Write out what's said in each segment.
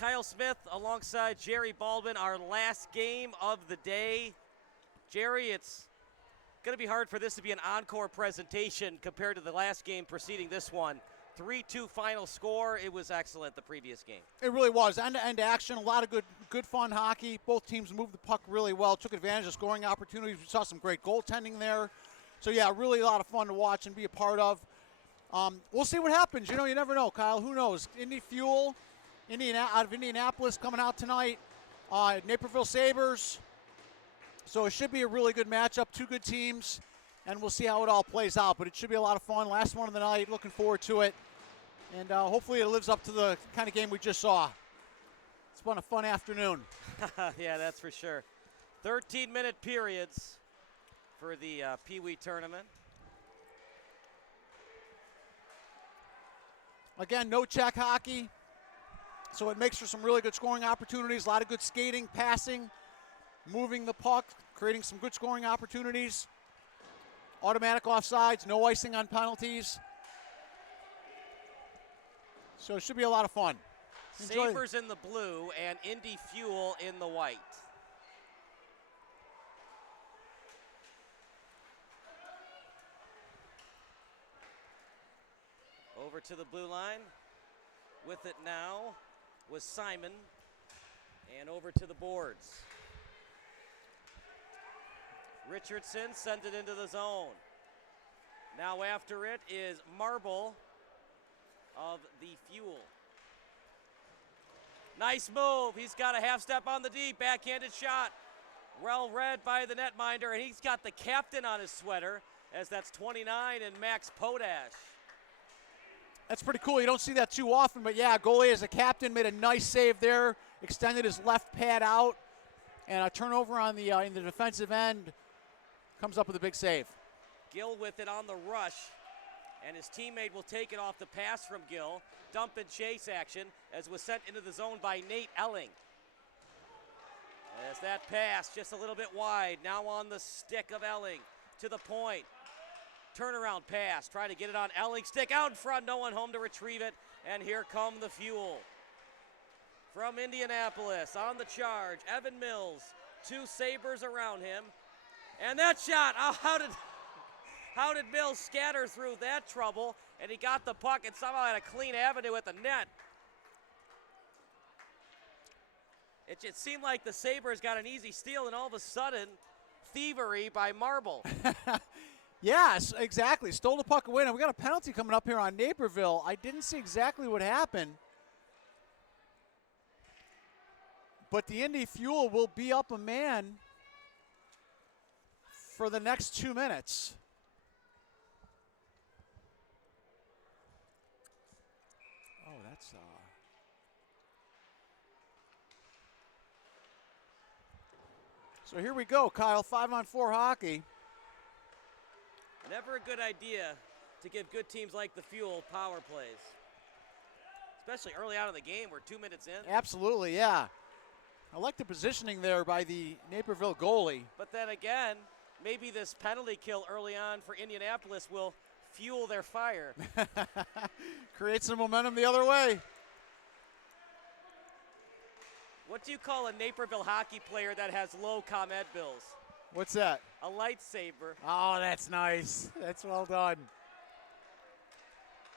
Kyle Smith alongside Jerry Baldwin, our last game of the day. Jerry, it's going to be hard for this to be an encore presentation compared to the last game preceding this one. 3-2 final score. It was excellent the previous game. It really was. End-to-end action, a lot of good fun hockey. Both teams moved the puck really well, took advantage of scoring opportunities. We saw some great goaltending there. So, yeah, really a lot of fun to watch and be a part of. We'll see what happens. You never know, Kyle. Who knows? Indy Fuel, out of Indianapolis coming out tonight. Naperville Sabres. So it should be a really good matchup. Two good teams, and we'll see how it all plays out. But it should be a lot of fun. Last one of the night. Looking forward to it. And hopefully it lives up to the kind of game we just saw. It's been a fun afternoon. Yeah, that's for sure. 13-minute periods for the PeeWee tournament. Again, no check hockey, so it makes for some really good scoring opportunities. A lot of good skating, passing, moving the puck, creating some good scoring opportunities. Automatic offsides, no icing on penalties. So it should be a lot of fun. Enjoy. Sabres in the blue and Indy Fuel in the white. Over to the blue line. With it now was Simon. And over to the boards. Richardson sends it into the zone. Now after it is Marble of the Fuel. Nice move. He's got a half step on the D. Backhanded shot. Well read by the netminder, and he's got the captain on his sweater, as that's 29 and Max Podash. That's pretty cool. You don't see that too often, but yeah, goalie as a captain made a nice save there, extended his left pad out, and a turnover on the in the defensive end comes up with a big save. Gill with it on the rush, and his teammate will take it off the pass from Gill. Dump and chase action as was sent into the zone by Nate Elling. As that pass just a little bit wide, now on the stick of Elling to the point. Turnaround pass, trying to get it on Elling. Stick out in front, no one home to retrieve it. And here come the Fuel. From Indianapolis, on the charge, Evan Mills. Two Sabres around him. And that shot, how did Mills scatter through that trouble? And he got the puck and somehow had a clean avenue at the net. It just seemed like the Sabres got an easy steal, and all of a sudden, thievery by Marble. Yes, exactly. Stole the puck away. Now, we got a penalty coming up here on Naperville. I didn't see exactly what happened. But the Indy Fuel will be up a man for the next 2 minutes. Oh, that's... So here we go, Kyle. 5-on-4 hockey. Never a good idea to give good teams like the Fuel power plays. Especially early out of the game. We're 2 minutes in. Absolutely, yeah. I like the positioning there by the Naperville goalie. But then again, maybe this penalty kill early on for Indianapolis will fuel their fire. Create some momentum the other way. What do you call a Naperville hockey player that has low ComEd bills? What's that? A lightsaber. Oh, that's nice. That's well done.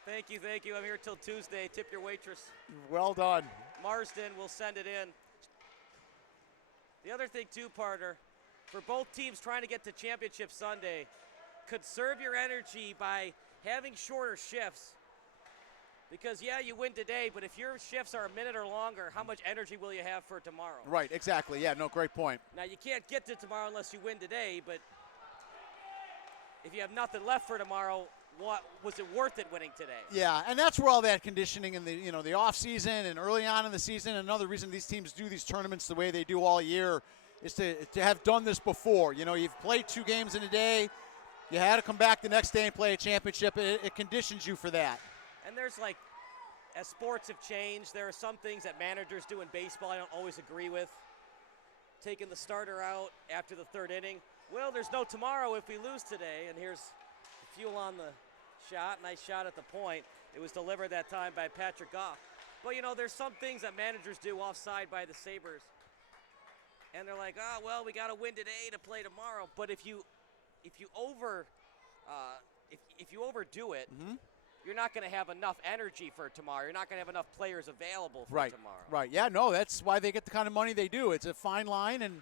Thank you, thank you. I'm here till Tuesday. Tip your waitress. Well done. Marsden will send it in. The other thing, too, partner, for both teams trying to get to Championship Sunday, conserve your energy by having shorter shifts. Because, yeah, you win today, but if your shifts are a minute or longer, how much energy will you have for tomorrow? Right, exactly. Yeah, no, great point. Now, you can't get to tomorrow unless you win today, but if you have nothing left for tomorrow, what was it worth it winning today? Yeah, and that's where all that conditioning in the the off season and early on in the season. Another reason these teams do these tournaments the way they do all year is to have done this before. You've played 2 games in a day. You had to come back the next day and play a championship. It conditions you for that. And there's as sports have changed, there are some things that managers do in baseball I don't always agree with. Taking the starter out after the 3rd inning. Well, there's no tomorrow if we lose today. And here's the Fuel on the shot. Nice shot at the point. It was delivered that time by Patrick Goff. But, you know, there's some things that managers do offside by the Sabres. And they're like, oh, well, we got to win today to play tomorrow. But if you overdo it, you're not going to have enough energy for tomorrow. You're not going to have enough players available for tomorrow. Right. Yeah, no, that's why they get the kind of money they do. It's a fine line, and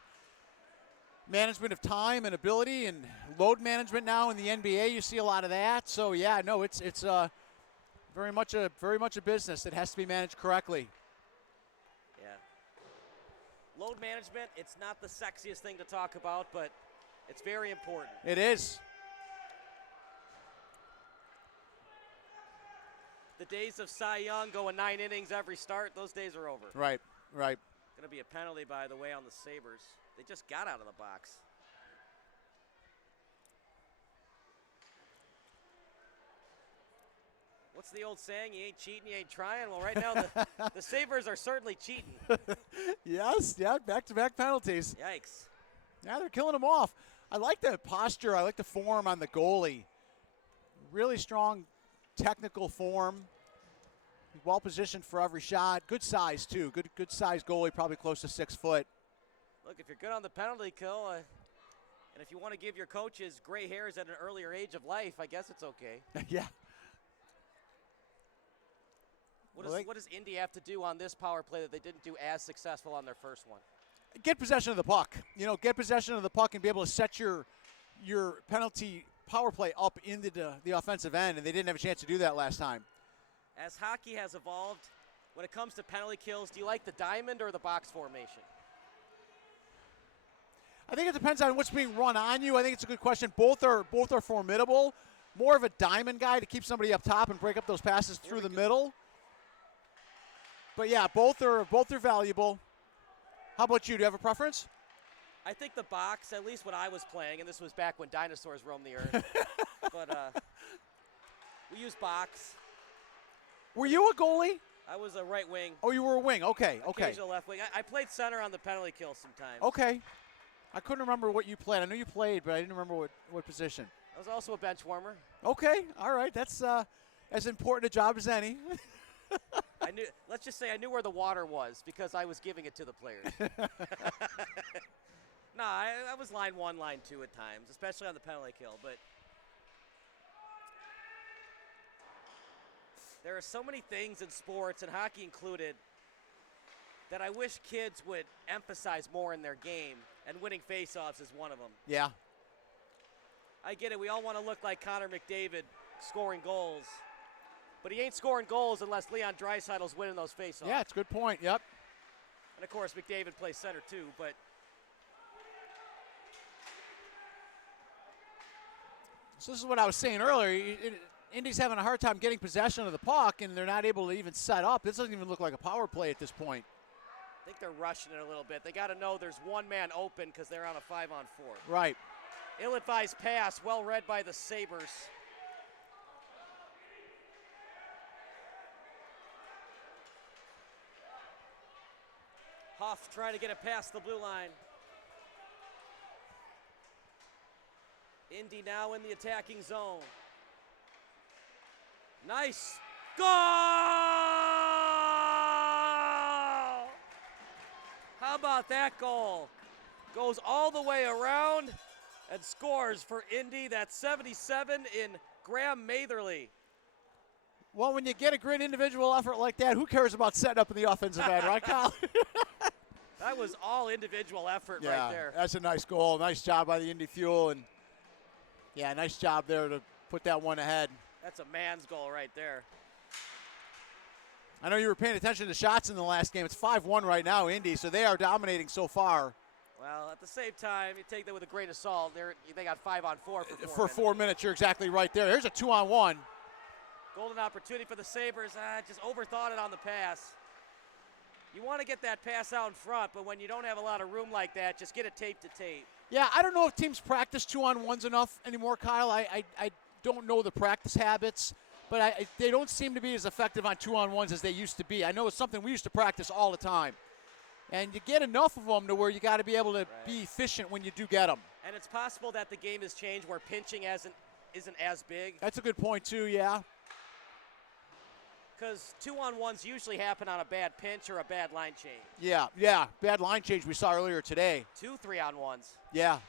management of time and ability and load management now in the NBA, you see a lot of that. So yeah, no, it's very much a business that has to be managed correctly. Yeah. Load management, it's not the sexiest thing to talk about, but it's very important. It is. The days of Cy Young going 9 innings every start, those days are over. Right. Going to be a penalty, by the way, on the Sabres. They just got out of the box. What's the old saying? You ain't cheating, you ain't trying. Well, right now the Sabres are certainly cheating. Yes, yeah, back-to-back penalties. Yikes. Yeah, they're killing them off. I like the posture. I like the form on the goalie. Really strong technical form. Well positioned for every shot. Good size, too. Good size goalie, probably close to 6 foot. Look, if you're good on the penalty kill, and if you want to give your coaches gray hairs at an earlier age of life, I guess it's okay. Yeah. What does Indy have to do on this power play that they didn't do as successful on their first one? Get possession of the puck. You know, get possession of the puck and be able to set your penalty power play up into the offensive end, and they didn't have a chance to do that last time. As hockey has evolved, when it comes to penalty kills, do you like the diamond or the box formation? I think it depends on what's being run on you. I think it's a good question. Both are formidable. More of a diamond guy to keep somebody up top and break up those passes through the middle. But yeah, both are valuable. How about you? Do you have a preference? I think the box, at least when I was playing, and this was back when dinosaurs roamed the earth, but we used box. Were you a goalie? I was a right wing. Oh, you were a wing. Okay. Occasional left wing. I played center on the penalty kill sometimes. Okay. I couldn't remember what you played. I knew you played, but I didn't remember what position. I was also a bench warmer. Okay. All right. That's as important a job as any. Let's just say I knew where the water was because I was giving it to the players. No, I was line 1, line 2 at times, especially on the penalty kill. But there are so many things in sports, and hockey included, that I wish kids would emphasize more in their game, and winning faceoffs is one of them. Yeah. I get it. We all want to look like Connor McDavid scoring goals. But he ain't scoring goals unless Leon Draisaitl's winning those faceoffs. Yeah, it's a good point. Yep. And, of course, McDavid plays center, too. But so this is what I was saying earlier. Indy's having a hard time getting possession of the puck, and they're not able to even set up. This doesn't even look like a power play at this point. I think they're rushing it a little bit. They got to know there's one man open because they're on a 5-on-4. Right. Ill-advised pass, well read by the Sabres. Huff trying to get it past the blue line. Indy now in the attacking zone. Nice goal! How about that goal? Goes all the way around and scores for Indy. That's 77 in Graham Matherly. Well, when you get a great individual effort like that, who cares about setting up in the offensive end, right, Kyle? That was all individual effort right there. That's a nice goal. Nice job by the Indy Fuel. And, yeah, nice job there to put that one ahead. That's a man's goal right there. I know you were paying attention to shots in the last game. It's 5-1 right now, Indy, so they are dominating so far. Well, at the same time, you take that with a grain of salt. They got 5-on-4 for 4 minutes. For 4 minutes, you're exactly right there. Here's a 2-on-1. Golden opportunity for the Sabres. Just overthought it on the pass. You want to get that pass out in front, but when you don't have a lot of room like that, just get it tape to tape. Yeah, I don't know if teams practice 2-on-1s enough anymore, Kyle. I don't know the practice habits, but they don't seem to be as effective on 2-on-1s as they used to be. I know it's something we used to practice all the time. And you get enough of them to where you got to be able to be efficient when you do get them. And it's possible that the game has changed where pinching isn't as big. That's a good point, too, yeah. Because 2-on-1s usually happen on a bad pinch or a bad line change. Yeah, bad line change we saw earlier today. 2 3-on-1s. Yeah.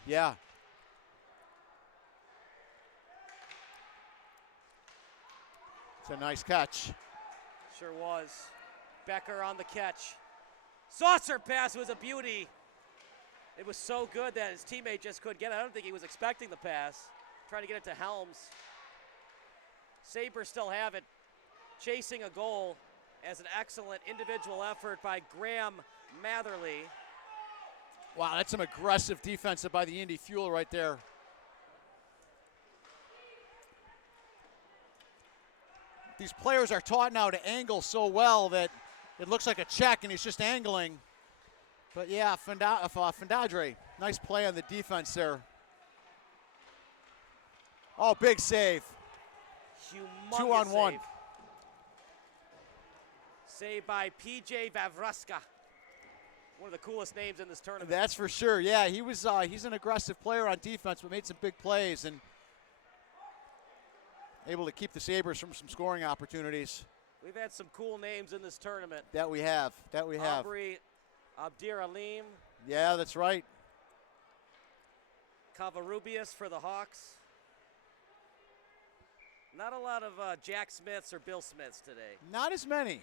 It's a nice catch. Sure was. Becker on the catch. Saucer pass was a beauty. It was so good that his teammate just couldn't get it. I don't think he was expecting the pass. Trying to get it to Helms. Sabres still have it. Chasing a goal as an excellent individual effort by Graham Matherly. Wow, that's some aggressive defense by the Indy Fuel right there. These players are taught now to angle so well that it looks like a check and he's just angling. But yeah, Fandadre, nice play on the defense there. Oh, big save. Humongous 2-on-1. save. Saved by P.J. Vavraska. One of the coolest names in this tournament. That's for sure. Yeah, he's an aggressive player on defense, but made some big plays and able to keep the Sabres from some scoring opportunities. We've had some cool names in this tournament. That we have. Aubrey Abdir Alim. Yeah, that's right. Kavarubius for the Hawks. Not a lot of Jack Smiths or Bill Smiths today. Not as many.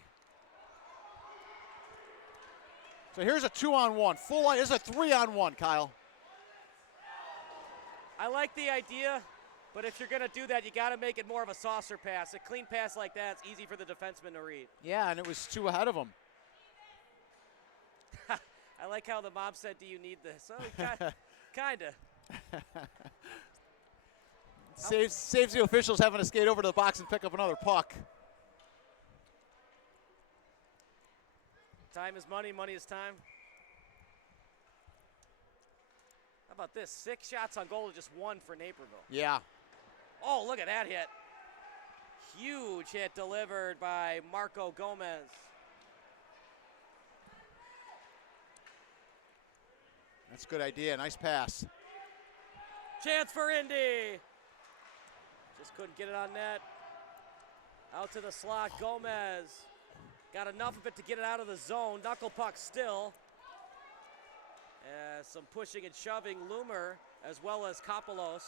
So here's a 2-on-1. Full line. Here's a 3-on-1, Kyle. I like the idea, but if you're going to do that, you got to make it more of a saucer pass. A clean pass like that, it's easy for the defenseman to read. Yeah, and it was 2 ahead of him. I like how the mom said, do you need this? Oh, kind of. Saves the officials having to skate over to the box and pick up another puck. Time is money, money is time. How about this? 6 shots on goal to just 1 for Naperville. Yeah. Oh, look at that hit. Huge hit delivered by Marco Gomez. That's a good idea. Nice pass. Chance for Indy. Just couldn't get it on net. Out to the slot, Gomez. Got enough of it to get it out of the zone. Knuckle puck still. Some pushing and shoving. Loomer as well as Kopelos.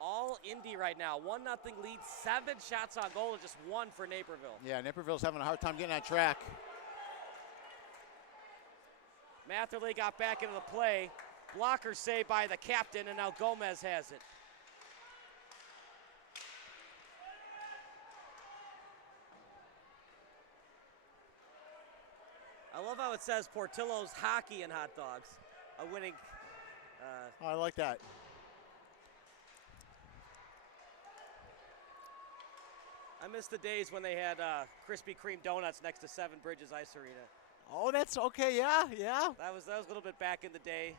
All Indy right now. 1-0 lead. 7 shots on goal and just 1 for Naperville. Yeah, Naperville's having a hard time getting on track. Matherly got back into the play. Blocker saved by the captain, and now Gomez has it. I love how it says Portillo's Hockey and Hot Dogs. A winning. Oh, I like that. I miss the days when they had Krispy Kreme donuts next to Seven Bridges Ice Arena. Oh, that's okay. Yeah. That was a little bit back in the day.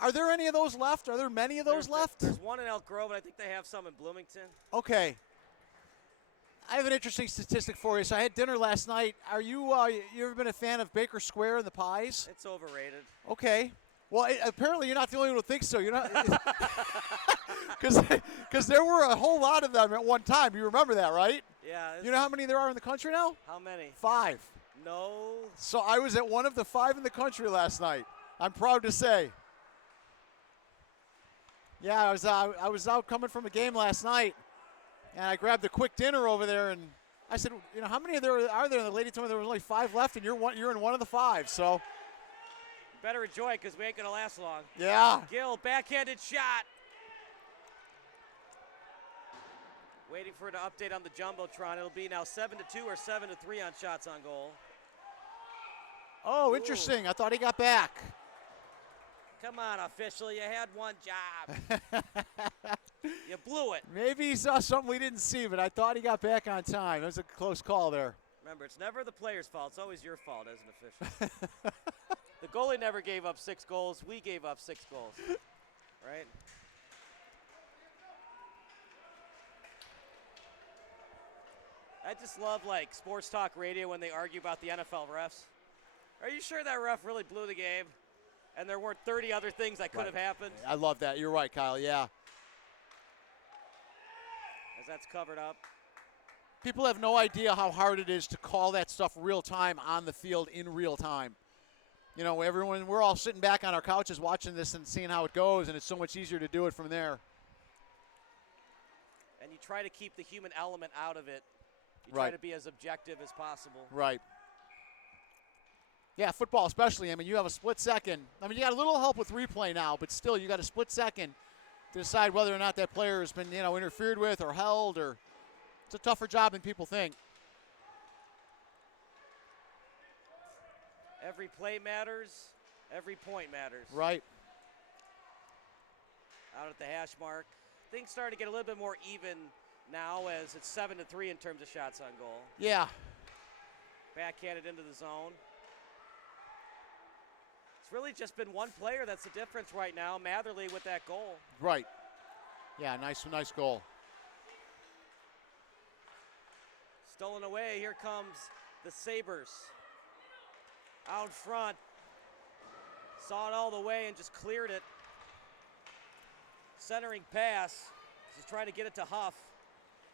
Are there any of those left? Are there many of those left? There's one in Elk Grove, and I think they have some in Bloomington. Okay. I have an interesting statistic for you. So I had dinner last night. Are you ever been a fan of Baker Square and the pies? It's overrated. Okay. Well, apparently you're not the only one who thinks so. You're not, because there were a whole lot of them at one time. You remember that, right? Yeah. You know how many there are in the country now? How many? 5. No. So I was at one of the 5 in the country last night. I'm proud to say. Yeah, I was out coming from a game last night, and I grabbed a quick dinner over there, and I said, you know, how many are there? And the lady told me there was only 5 left, and you're in one of the 5. So better enjoy it because we ain't gonna last long. Yeah. Gill, backhanded shot. Waiting for an update on the Jumbotron. It'll be now 7-2 or 7-3 on shots on goal. Oh, interesting. I thought he got back. Come on, official. You had one job. You blew it. Maybe he saw something we didn't see, but I thought he got back on time. It was a close call there. Remember, it's never the player's fault. It's always your fault as an official. The goalie never gave up 6 goals. We gave up 6 goals. Right? I just love, like, sports talk radio when they argue about the NFL refs. Are you sure that ref really blew the game? And there weren't 30 other things that could have happened? I love that. You're right, Kyle. Yeah. As that's covered up. People have no idea how hard it is to call that stuff real time on the field in real time. You know, we're all sitting back on our couches watching this and seeing how it goes, and it's so much easier to do it from there. And you try to keep the human element out of it. You Right. try to be as objective as possible. Right. Yeah, football especially. I mean, you have a split second. I mean, you got a little help with replay now, but still, you got a split second to decide whether or not that player has been, interfered with or held, or it's a tougher job than people think. Every play matters. Every point matters. Right. Out at the hash mark. Things starting to get a little bit more even now as it's 7-3 in terms of shots on goal. Yeah. Backhanded into the zone. It's really just been one player that's the difference right now, Matherly with that goal. Right. Yeah, nice goal. Stolen away, here comes the Sabres. Out front, saw it all the way and just cleared it. Centering pass, he's trying to get it to Huff.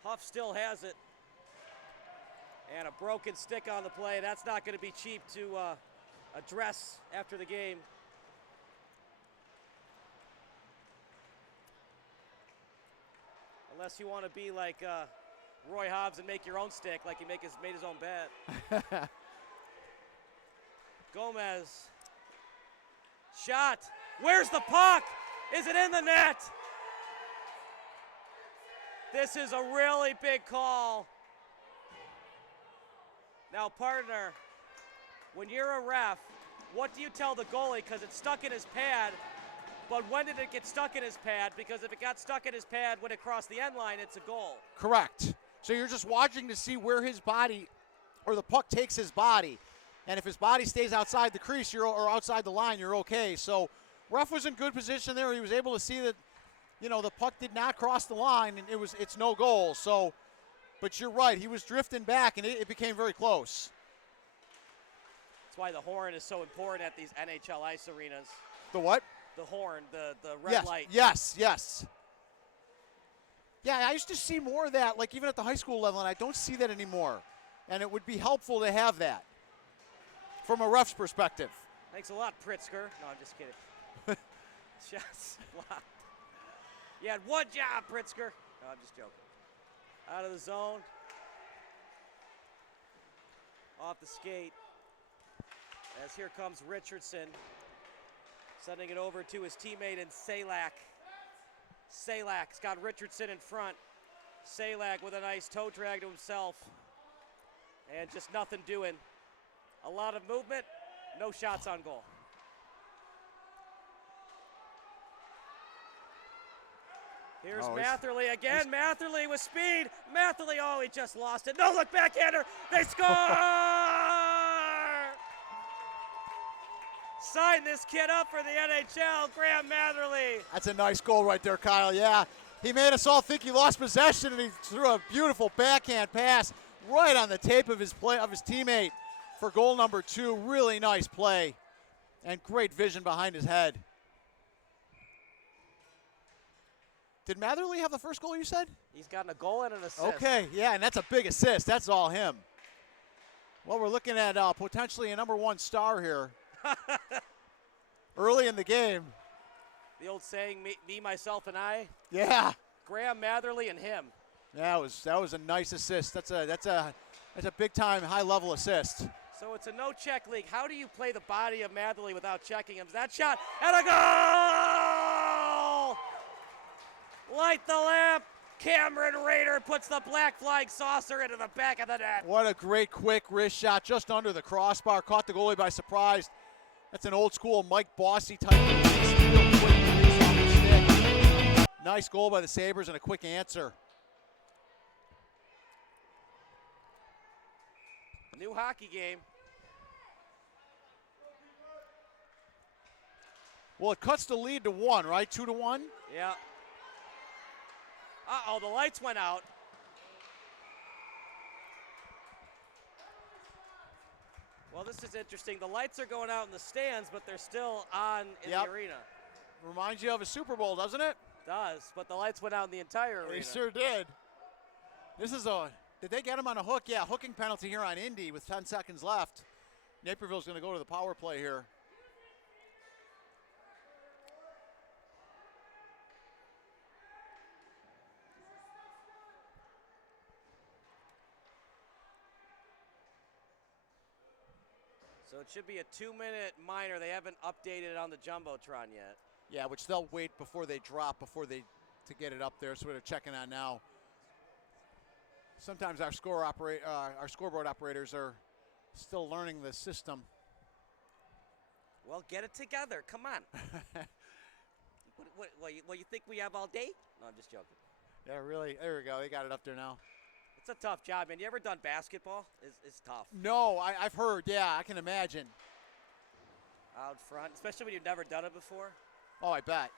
Huff still has it. And a broken stick on the play. That's not going to be cheap to address after the game. Unless you want to be like Roy Hobbs and make your own stick, like he made his own bet. Gomez. Shot. Where's the puck? Is it in the net? This is a really big call. Now, partner, when you're a ref, what do you tell the goalie? Because it's stuck in his pad. But when did it get stuck in his pad? Because if it got stuck in his pad when it crossed the end line, it's a goal. Correct. So you're just watching to see where his body or the puck takes his body. And if his body stays outside the crease or outside the line, you're okay. So ref was in good position there. He was able to see that, the puck did not cross the line, and it's no goal. So, but you're right. He was drifting back, and it became very close. That's why the horn is so important at these NHL ice arenas. The what? The horn, the red light. Yes. Yeah, I used to see more of that, like even at the high school level, and I don't see that anymore. And it would be helpful to have that from a ref's perspective. Thanks a lot, Pritzker. No, I'm just kidding. Shots blocked. You had one job, Pritzker. No, I'm just joking. Out of the zone. Off the skate. As here comes Richardson. Sending it over to his teammate in Salak. Salak's got Richardson in front. Salak with a nice toe drag to himself. And just nothing doing. A lot of movement, no shots on goal. Here's Matherly again. Matherly with speed. Matherly, he just lost it. No look backhander. They score! Sign this kid up for the NHL, Graham Matherly. That's a nice goal right there, Kyle. Yeah, he made us all think he lost possession, and he threw a beautiful backhand pass right on the tape of his teammate for goal number 2. Really nice play and great vision behind his head. Did Matherly have the first goal, you said? He's gotten a goal and an assist. Okay, yeah, and that's a big assist. That's all him. Well, we're looking at potentially a number 1 star here. Early in the game. The old saying, me, myself, and I. Yeah. Graham Matherly and him. Yeah, that was a nice assist. That's a big time, high level assist. So it's a no check league. How do you play the body of Matherly without checking him? That shot and a goal! Light the lamp. Cameron Rader puts the black flying saucer into the back of the net. What a great quick wrist shot just under the crossbar. Caught the goalie by surprise. That's an old school Mike Bossy type of real quick release off the stick. Nice goal by the Sabres and a quick answer. New hockey game. Well, it cuts the lead to 1, right? 2-1? Yeah. Uh-oh, the lights went out. Well, this is interesting. The lights are going out in the stands, but they're still on in the arena. Reminds you of a Super Bowl, doesn't it? Does, but the lights went out in the entire arena. They sure did. This is a Did they get him on a hook? Yeah, hooking penalty here on Indy with 10 seconds left. Naperville's going to go to the power play here. So it should be a 2-minute minor. They haven't updated it on the Jumbotron yet. Yeah, which they'll wait before they drop, to get it up there. So we're checking on now. Sometimes our scoreboard operators are still learning the system. Well, get it together. Come on. What, you think we have all day? No, I'm just joking. Yeah, really. There we go. They got it up there now. It's a tough job, man. You ever done basketball? It's tough. No, I've heard. Yeah, I can imagine. Out front, especially when you've never done it before. Oh, I bet.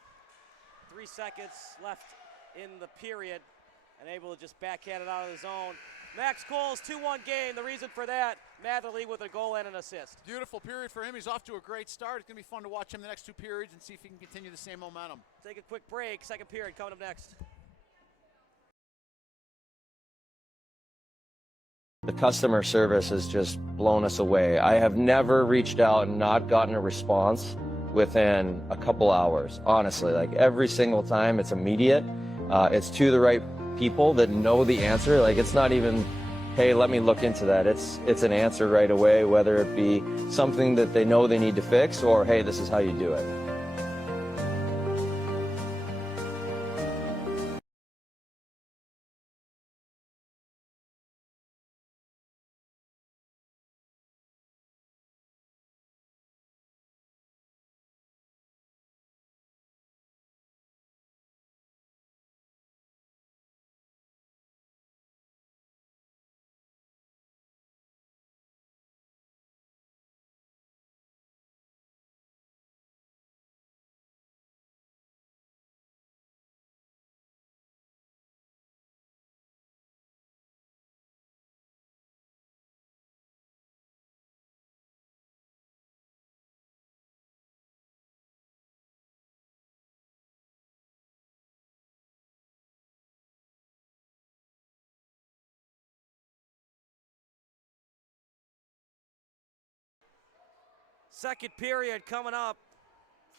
3 seconds left in the period, and able to just backhand it out of the zone. Max Cole's 2-1 game. The reason for that, Matherly with a goal and an assist. Beautiful period for him. He's off to a great start. It's going to be fun to watch him the next 2 periods and see if he can continue the same momentum. Take a quick break. Second period coming up next. The customer service has just blown us away. I have never reached out and not gotten a response within a couple hours. Honestly, like every single time, it's immediate. It's to the right people that know the answer. Like it's not even, hey, let me look into that. It's an answer right away, whether it be something that they know they need to fix or, hey, this is how you do it. Second period coming up.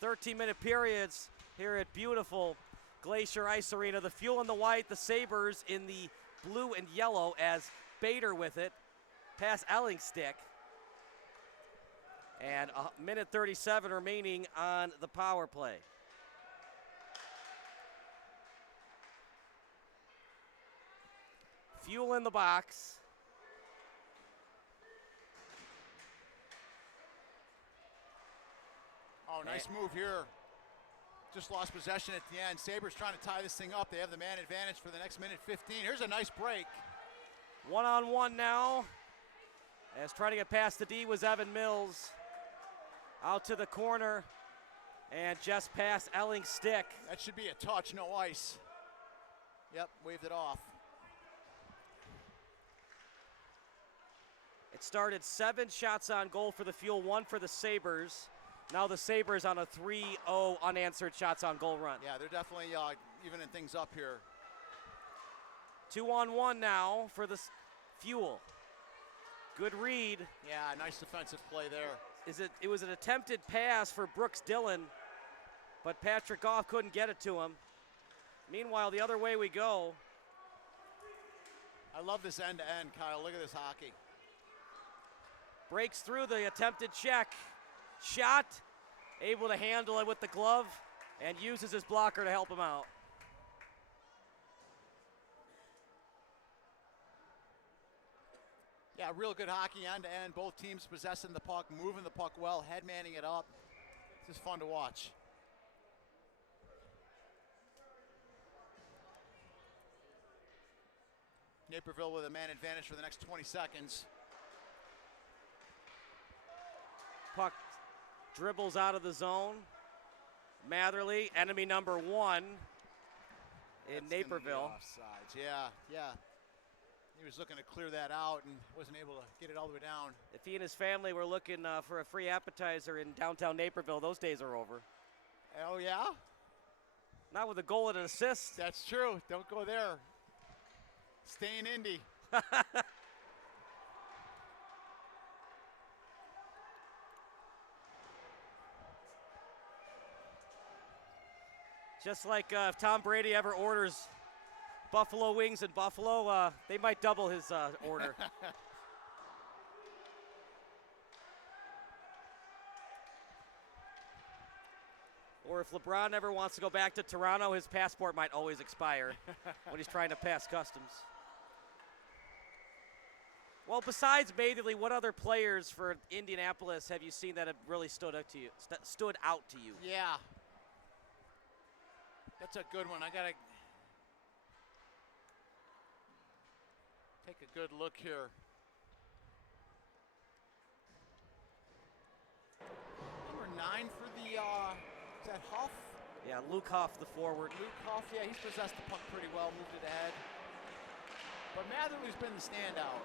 13-minute periods here at beautiful Glacier Ice Arena. The Fuel in the white, the Sabres in the blue and yellow as Bader with it. Pass Ellingstick. And a minute 37 remaining on the power play. Fuel in the box. Oh, nice move here. Just lost possession at the end. Sabres trying to tie this thing up. They have the man advantage for the next minute 15. Here's a nice break. 1-on-1 now. As trying to get past the D was Evan Mills. Out to the corner. And just past Ellingstick. That should be a touch, no ice. Yep, waved it off. It started 7 shots on goal for the Fuel, 1 for the Sabres. Now the Sabres on a 3-0 unanswered shots on goal run. Yeah, they're definitely evening things up here. 2-on-1 now for the Fuel. Good read. Yeah, nice defensive play there. It was an attempted pass for Brooks Dillon, but Patrick Goff couldn't get it to him. Meanwhile, the other way we go. I love this end-to-end, Kyle. Look at this hockey. Breaks through the attempted check. Shot, able to handle it with the glove, and uses his blocker to help him out. Yeah, real good hockey end-to-end. Both teams possessing the puck, moving the puck well, head-manning it up. It's just fun to watch. Naperville with a man advantage for the next 20 seconds. Puck dribbles out of the zone. Matherly, enemy number 1 in Naperville. Offsides. Yeah. He was looking to clear that out and wasn't able to get it all the way down. If he and his family were looking for a free appetizer in downtown Naperville, those days are over. Oh, yeah? Not with a goal and an assist. That's true. Don't go there. Stay in Indy. Just like if Tom Brady ever orders buffalo wings in Buffalo, they might double his order. Or if LeBron ever wants to go back to Toronto, his passport might always expire when he's trying to pass customs. Well, besides Matherly, what other players for Indianapolis have you seen that have really stood out to you? Yeah. That's a good one. I got to take a good look here. Number 9 for the, is that Huff? Yeah, Luke Huff, the forward. Luke Huff, yeah, he's possessed the puck pretty well, moved it ahead. But Matherly's been the standout.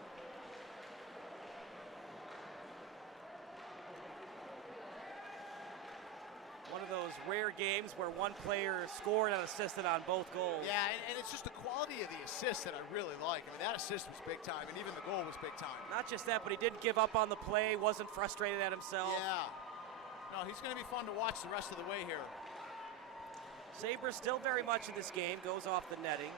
One of those rare games where one player scored and assisted on both goals. Yeah, and it's just the quality of the assist that I really like. I mean, that assist was big time, and even the goal was big time. Not just that, but he didn't give up on the play, wasn't frustrated at himself. Yeah. No, he's going to be fun to watch the rest of the way here. Sabres still very much in this game, goes off the netting.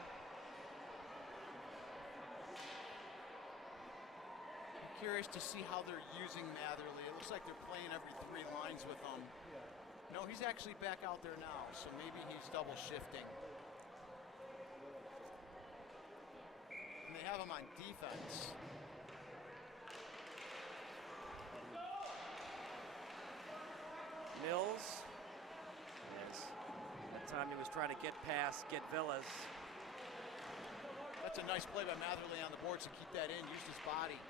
I'm curious to see how they're using Matherly. It looks like they're playing every 3 lines with him. No, he's actually back out there now, so maybe he's double shifting. And they have him on defense. Mills. Yes. That time he was trying to get Villas. That's a nice play by Matherly on the boards to keep that in, used his body.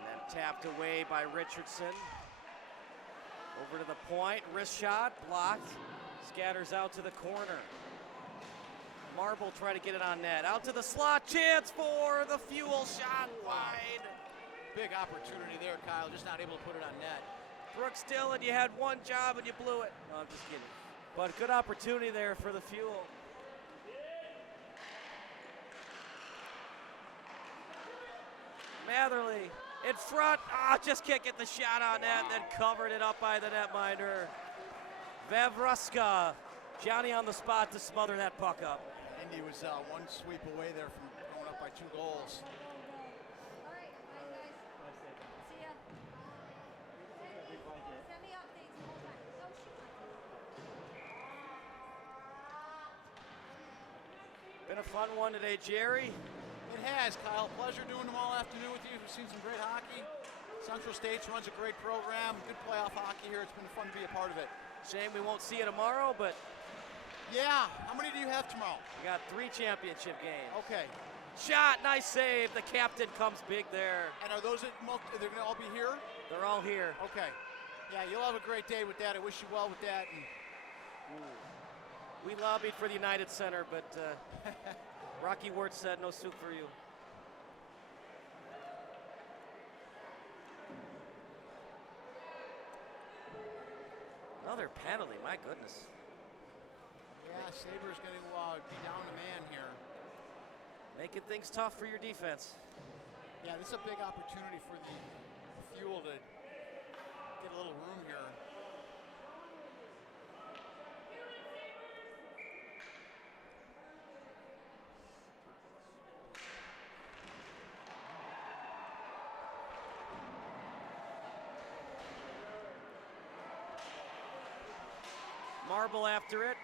And then tapped away by Richardson. Over to the point, wrist shot, blocked, scatters out to the corner. Marble trying to get it on net. Out to the slot, chance for the Fuel shot wide. Big opportunity there, Kyle, just not able to put it on net. Brooks Dillon, you had one job and you blew it. No, I'm just kidding. But good opportunity there for the Fuel. Matherly. In front, just can't get the shot on net, then covered it up by the netminder. Vavruska, Johnny on the spot to smother that puck up. Indy was one sweep away there from going up by 2 goals. All right, bye guys. See ya. Send me updates the whole time. Oh, shoot. Been a fun one today, Jerry. It has, Kyle. Pleasure doing them all afternoon with you. We've seen some great hockey. Central States runs a great program. Good playoff hockey here. It's been fun to be a part of it. Shame we won't see you tomorrow, but Yeah. How many do you have tomorrow? we got 3 championship games. Okay. Shot, nice save. The captain comes big there. And are those they're going to all be here? They're all here. Okay. Yeah, you'll have a great day with that. I wish you well with that. And We lobbied for the United Center, but Rocky Wirtz said no soup for you. Another penalty, my goodness. yeah, Sabres going to be down a man here. Making things tough for your defense. Yeah, this is a big opportunity for the Fuel to get a little room here. Marble after it.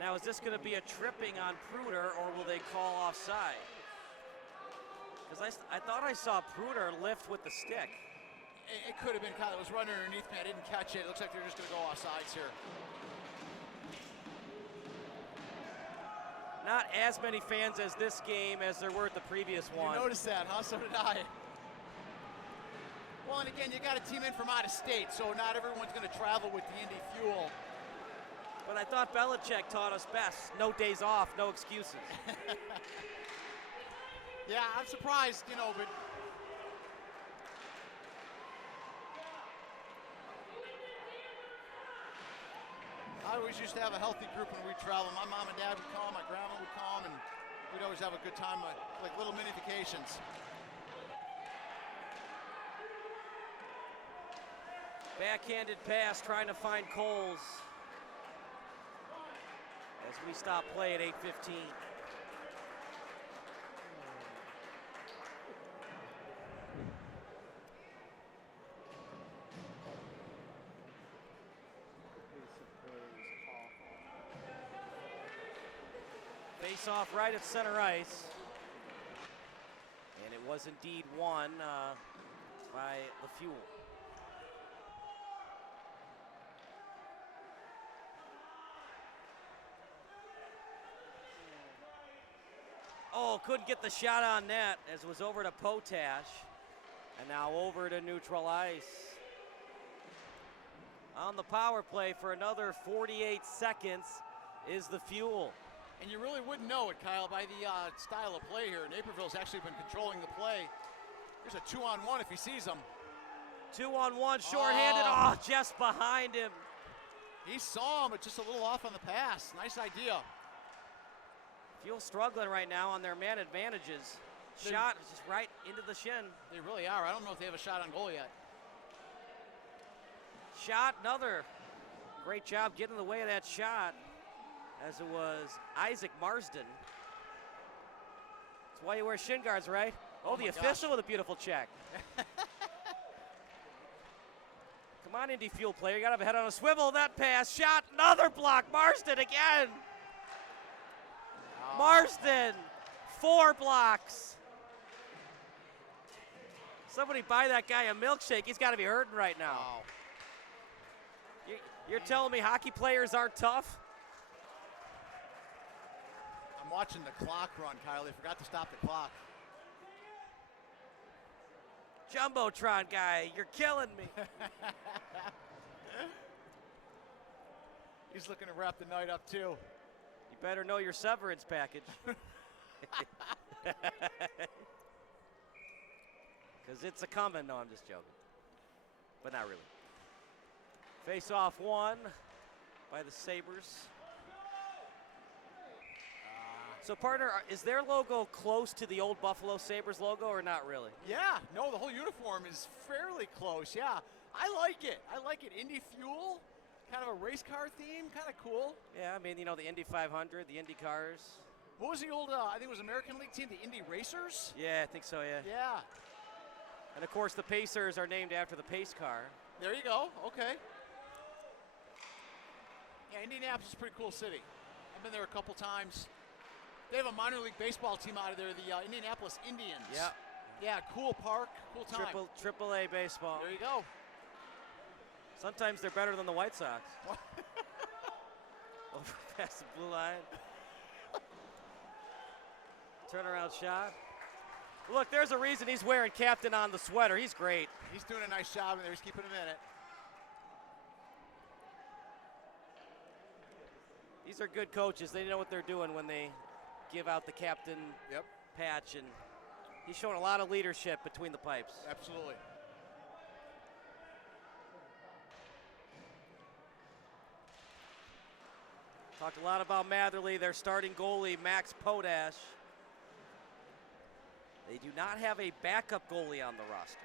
Now, is this going to be a tripping on Pruder, or will they call offside? Because I thought I saw Pruder lift with the stick. It could have been Kyle. It was running underneath me. I didn't catch it. It looks like they're just going to go offsides here. Not as many fans as this game as there were at the previous one. You noticed that, huh? So did I. Well, and again, you got a team in from out of state, so not everyone's going to travel with the Indy Fuel. But I thought Belichick taught us best. No days off, no excuses. Yeah, I'm surprised, but I always used to have a healthy group when we travel. My mom and dad would come, my grandma would come, and We'd always have a good time, like little mini vacations. Backhanded pass trying to find Coles. As we stop play at 8:15. Face off right at center ice. And it was indeed won by the Fuel. Oh, couldn't get the shot on net as it was over to Potash. And now over to neutral ice. On the power play for another 48 seconds is the Fuel. And you really wouldn't know it, Kyle, by the style of play here. Naperville's actually been controlling the play. There's a 2-on-1 if he sees them. 2-on-1, shorthanded. Oh, just behind him. He saw him, but just a little off on the pass. Nice idea. Fuel struggling right now on their man advantages. Shot just right into the shin. They really are. I don't know if they have a shot on goal yet. Shot, another. Great job getting in the way of that shot, as it was Isaac Marsden. That's why you wear shin guards, right? Oh, the official with a beautiful check. Come on, Indy Fuel player. You got to have a head on a swivel. That pass, shot, another block. Marsden again. Oh. Marsden, 4 blocks. Somebody buy that guy a milkshake. He's got to be hurting right now. Wow. You're telling me hockey players aren't tough? I'm watching the clock run, Kyle. They forgot to stop the clock. Jumbotron guy, you're killing me. He's looking to wrap the night up, too. You better know your severance package. Because it's a coming. No, I'm just joking. But not really. Face off one by the Sabres. So, partner, is their logo close to the old Buffalo Sabres logo or not really? Yeah, no, the whole uniform is fairly close, yeah. I like it. Indy Fuel, kind of a race car theme, kind of cool. Yeah, I mean, you know, the Indy 500, the Indy cars. What was the old, I think it was American League team, the Indy Racers? Yeah, I think so, yeah. Yeah. And, of course, the Pacers are named after the pace car. There you go, okay. Yeah, Indianapolis is a pretty cool city. I've been there a couple times. They have a minor league baseball team out of there, the Indianapolis Indians. Yeah. Yeah, cool park, cool time. Triple A baseball. There you go. Sometimes they're better than the White Sox. Over past the blue line. Turnaround shot. Look, there's a reason he's wearing captain on the sweater. He's great. He's doing a nice job in there. He's keeping him in it. These are good coaches. They know what they're doing when they give out the captain patch, and he's showing a lot of leadership between the pipes. Absolutely. Talked a lot about Matherly, their starting goalie, Max Potash. They do not have a backup goalie on the roster.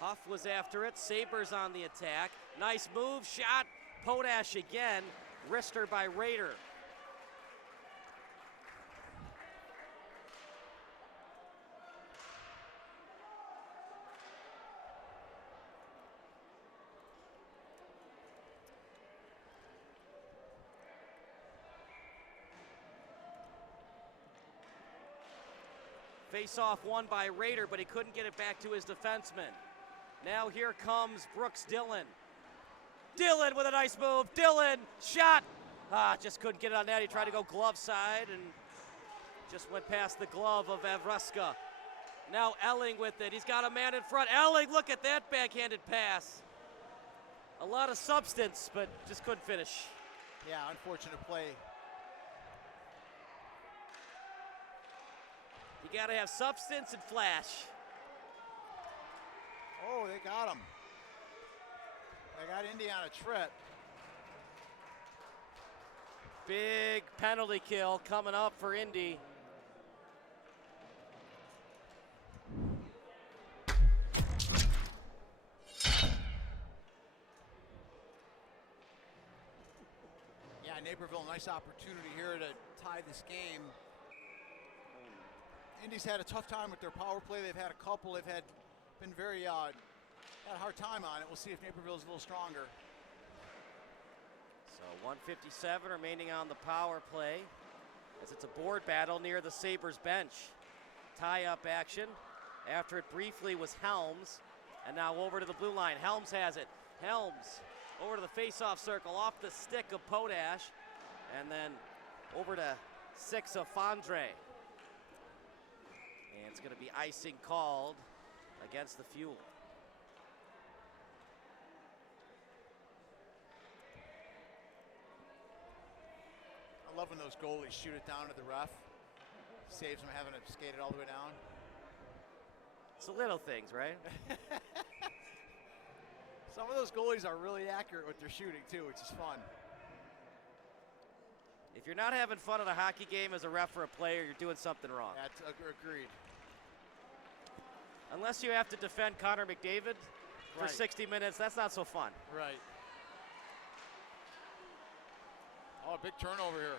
Huff was after it. Sabres on the attack. Nice move, shot. Potash again. Wrister by Rader. Face-off won by Rader, but he couldn't get it back to his defenseman. Now here comes Brooks Dillon. Dillon with a nice move. Dillon, shot. Just couldn't get it on that. He tried to go glove side and just went past the glove of Evruska. Now Elling with it. He's got a man in front. Elling, look at that backhanded pass. A lot of substance, but just couldn't finish. Yeah, unfortunate play. You got to have substance and flash. Oh, they got him. They Got Indy on a trip. Big penalty kill coming up for Indy. Yeah, Naperville, nice opportunity here to tie this game. Indy's had a tough time with their power play. They've had a couple. They've been very had a hard time on it. We'll see if Naperville's a little stronger. So 1:57 remaining on the power play as it's a board battle near the Sabres bench. Tie-up action after it briefly was Helms, and now over to the blue line. Helms has it. Helms over to the face-off circle, off the stick of Potash, and then over to 6 of Fondre. And it's going to be icing called against the Fuel. I love when those goalies shoot it down to the ref. Saves them having to skate it all the way down. It's the little things, right? Some of those goalies are really accurate with their shooting too, which is fun. If you're not having fun at a hockey game as a ref or a player, you're doing something wrong. That's agreed. Unless you have to defend Connor McDavid for Right. 60 minutes, that's not so fun. Right. Oh, a big turnover here.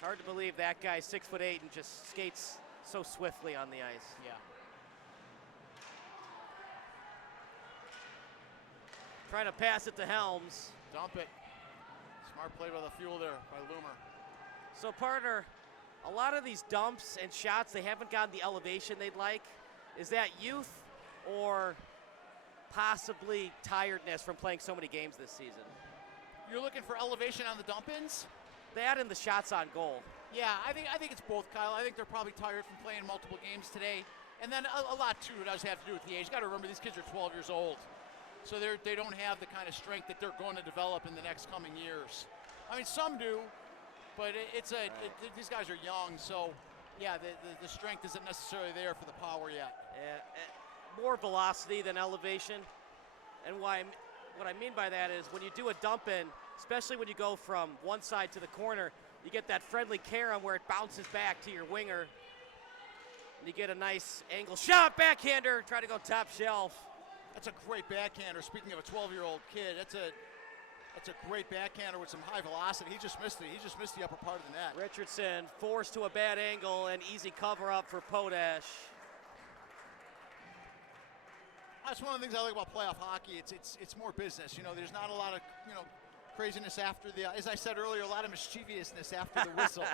Hard to believe that guy's 6'8" and just skates so swiftly on the ice. Yeah. Trying to pass it to Helms. Dump it. Smart play by the Fuel there, by Loomer. So partner, a lot of these dumps and shots, they haven't gotten the elevation they'd like. Is that youth or possibly tiredness from playing so many games this season? You're looking for elevation on the dump-ins? That and the shots on goal. Yeah, I think it's both, Kyle. I think they're probably tired from playing multiple games today. And then a lot, too, does have to do with the age. You got to remember, these kids are 12 years old. So they don't have the kind of strength that they're going to develop in the next coming years. I mean, some do, but these guys are young. So, yeah, the strength isn't necessarily there for the power yet. More velocity than elevation. And what I mean by that is when you do a dump in, especially when you go from one side to the corner, you get that friendly carom where it bounces back to your winger. And you get a nice angle shot, backhander, try to go top shelf. That's a great backhander. Speaking of a 12-year-old kid, that's a great backhander with some high velocity. He just missed it. He just missed the upper part of the net. Richardson forced to a bad angle and easy cover-up for Potash. That's one of the things I like about playoff hockey. It's more business. You know, there's not a lot of craziness after the. As I said earlier, a lot of mischievousness after the whistle.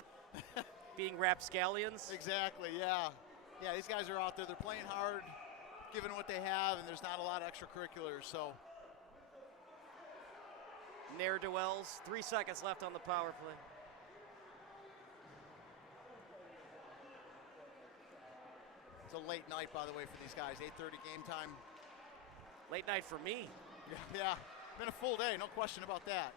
Being rapscallions. Exactly. Yeah. Yeah. These guys are out there. They're playing hard, giving what they have, and there's not a lot of extracurriculars. So. Ne'er-do-wells. 3 seconds left on the power play. It's a late night, by the way, for these guys. 8:30 game time. Late night for me. Yeah. Been a full day, no question about that.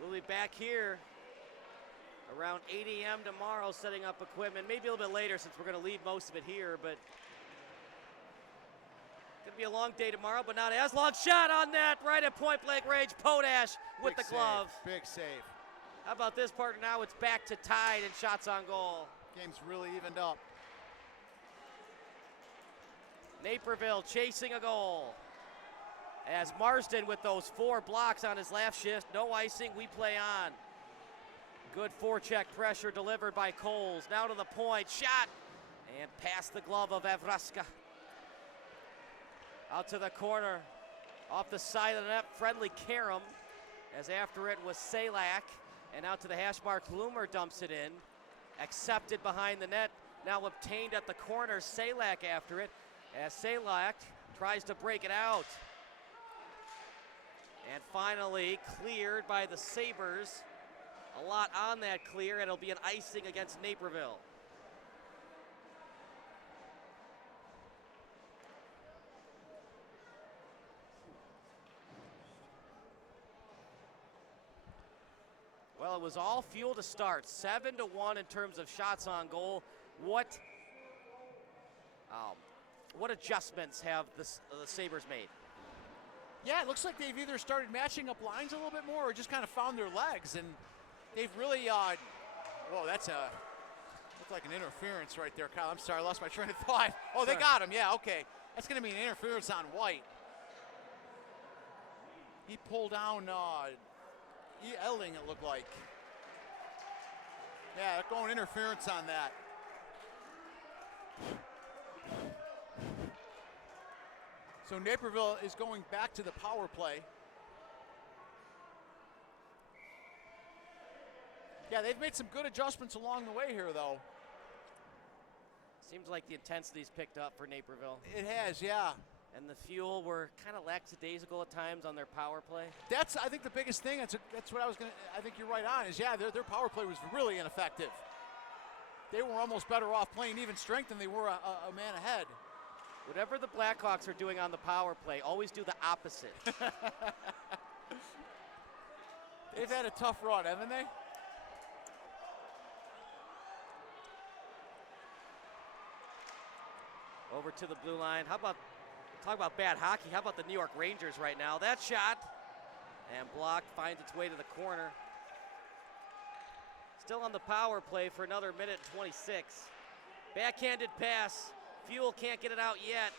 We'll be back here around 8 a.m. tomorrow setting up equipment. Maybe a little bit later since we're going to leave most of it here, but going to be a long day tomorrow, but not as long. Shot on net, right at point blank range. Potash with the glove. Big save. How about this part? Now it's back to tied and shots on goal. Game's really evened up. Naperville chasing a goal. As Marsden with those 4 blocks on his last shift. No icing, we play on. Good forecheck pressure delivered by Coles. Now to the point, shot, and past the glove of Evraska. Out to the corner, off the side of the net, friendly carom. As after it was Salak, and out to the hash mark, Loomer dumps it in. Accepted behind the net, now obtained at the corner, Salak after it. As Salak tries to break it out. And finally cleared by the Sabres. A lot on that clear, and it'll be an icing against Naperville. Well, it was all Fuel to start. 7-1 in terms of shots on goal. What What adjustments have the Sabres made? Yeah, it looks like they've either started matching up lines a little bit more or just kind of found their legs. And they've really, whoa, that's looked like an interference right there, Kyle. I'm sorry, I lost my train of thought. Oh, they got him, yeah, okay. That's going to be an interference on White. He pulled down Elling, it looked like. Yeah, they're going interference on that. So Naperville is going back to the power play. Yeah, they've made some good adjustments along the way here, though. Seems like the intensity's picked up for Naperville. It has, yeah. And the Fuel were kind of lackadaisical at times on their power play. That's, I think, the biggest thing. That's what I was going to, I think you're right on, is, yeah, their power play was really ineffective. They were almost better off playing even strength than they were a man ahead. Whatever the Blackhawks are doing on the power play, always do the opposite. They've had a tough run, haven't they? Over to the blue line. Talk about bad hockey. How about the New York Rangers right now? That shot, and blocked, finds its way to the corner. Still on the power play for another minute and 26. Backhanded pass. Fuel can't get it out yet.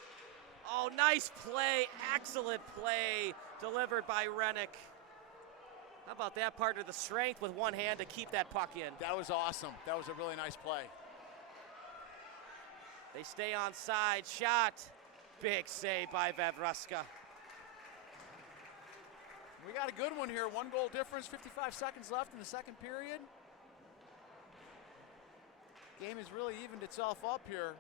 Oh, nice play. Excellent play delivered by Rennick. How about that partner? The strength with one hand to keep that puck in. That was awesome. That was a really nice play. They stay on side. Shot. Big save by Vavruska. We got a good one here. 1 goal difference, 55 seconds left in the second period. Game has really evened itself up here.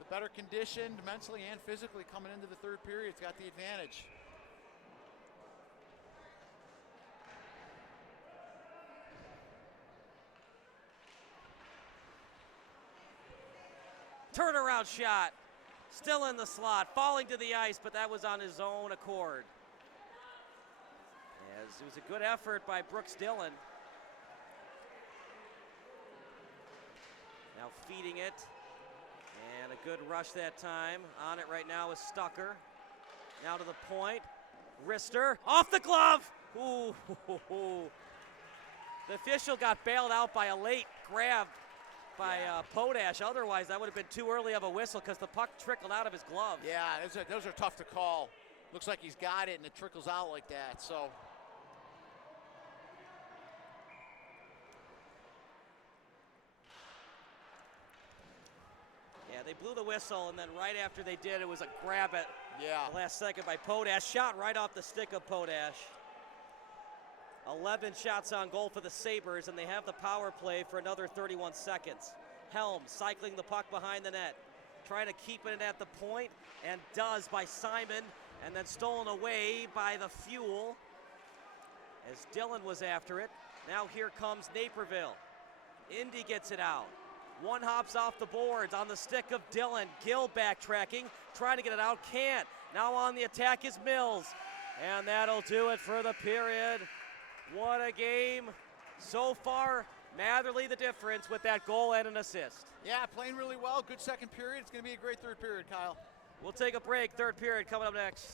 The better conditioned mentally and physically coming into the third period. It's got the advantage. Turnaround shot. Still in the slot. Falling to the ice, but that was on his own accord. As it was a good effort by Brooks Dillon. Now feeding it. And a good rush that time. On it right now is Stucker. Now to the point. Wrister off the glove. Ooh. The official got bailed out by a late grab by Potash. Otherwise, that would have been too early of a whistle because the puck trickled out of his glove. Yeah, those are tough to call. Looks like he's got it and it trickles out like that. So. Yeah, they blew the whistle, and then right after they did, it was a grab at the last second by Potash. Shot right off the stick of Potash. 11 shots on goal for the Sabres, and they have the power play for another 31 seconds. Helm cycling the puck behind the net, trying to keep it at the point, and does by Simon, and then stolen away by the Fuel as Dillon was after it. Now here comes Naperville. Indy gets it out. One hops off the boards on the stick of Dillon. Gill backtracking, trying to get it out, can't. Now on the attack is Mills, and that'll do it for the period. What a game. So far, Matherly the difference with that goal and an assist. Yeah, playing really well. Good second period. It's going to be a great third period, Kyle. We'll take a break. Third period coming up next.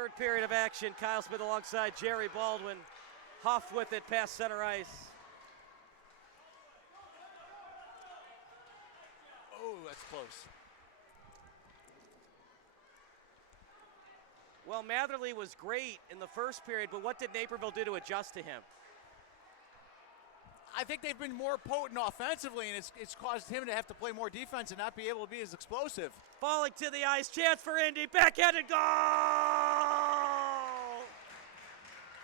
Third period of action. Kyle Smith alongside Jerry Baldwin. Huff with it past center ice. Oh, that's close. Well, Matherly was great in the first period, but what did Naperville do to adjust to him? I think they've been more potent offensively, and it's caused him to have to play more defense and not be able to be as explosive. Falling to the ice, chance for Indy, backhanded goal!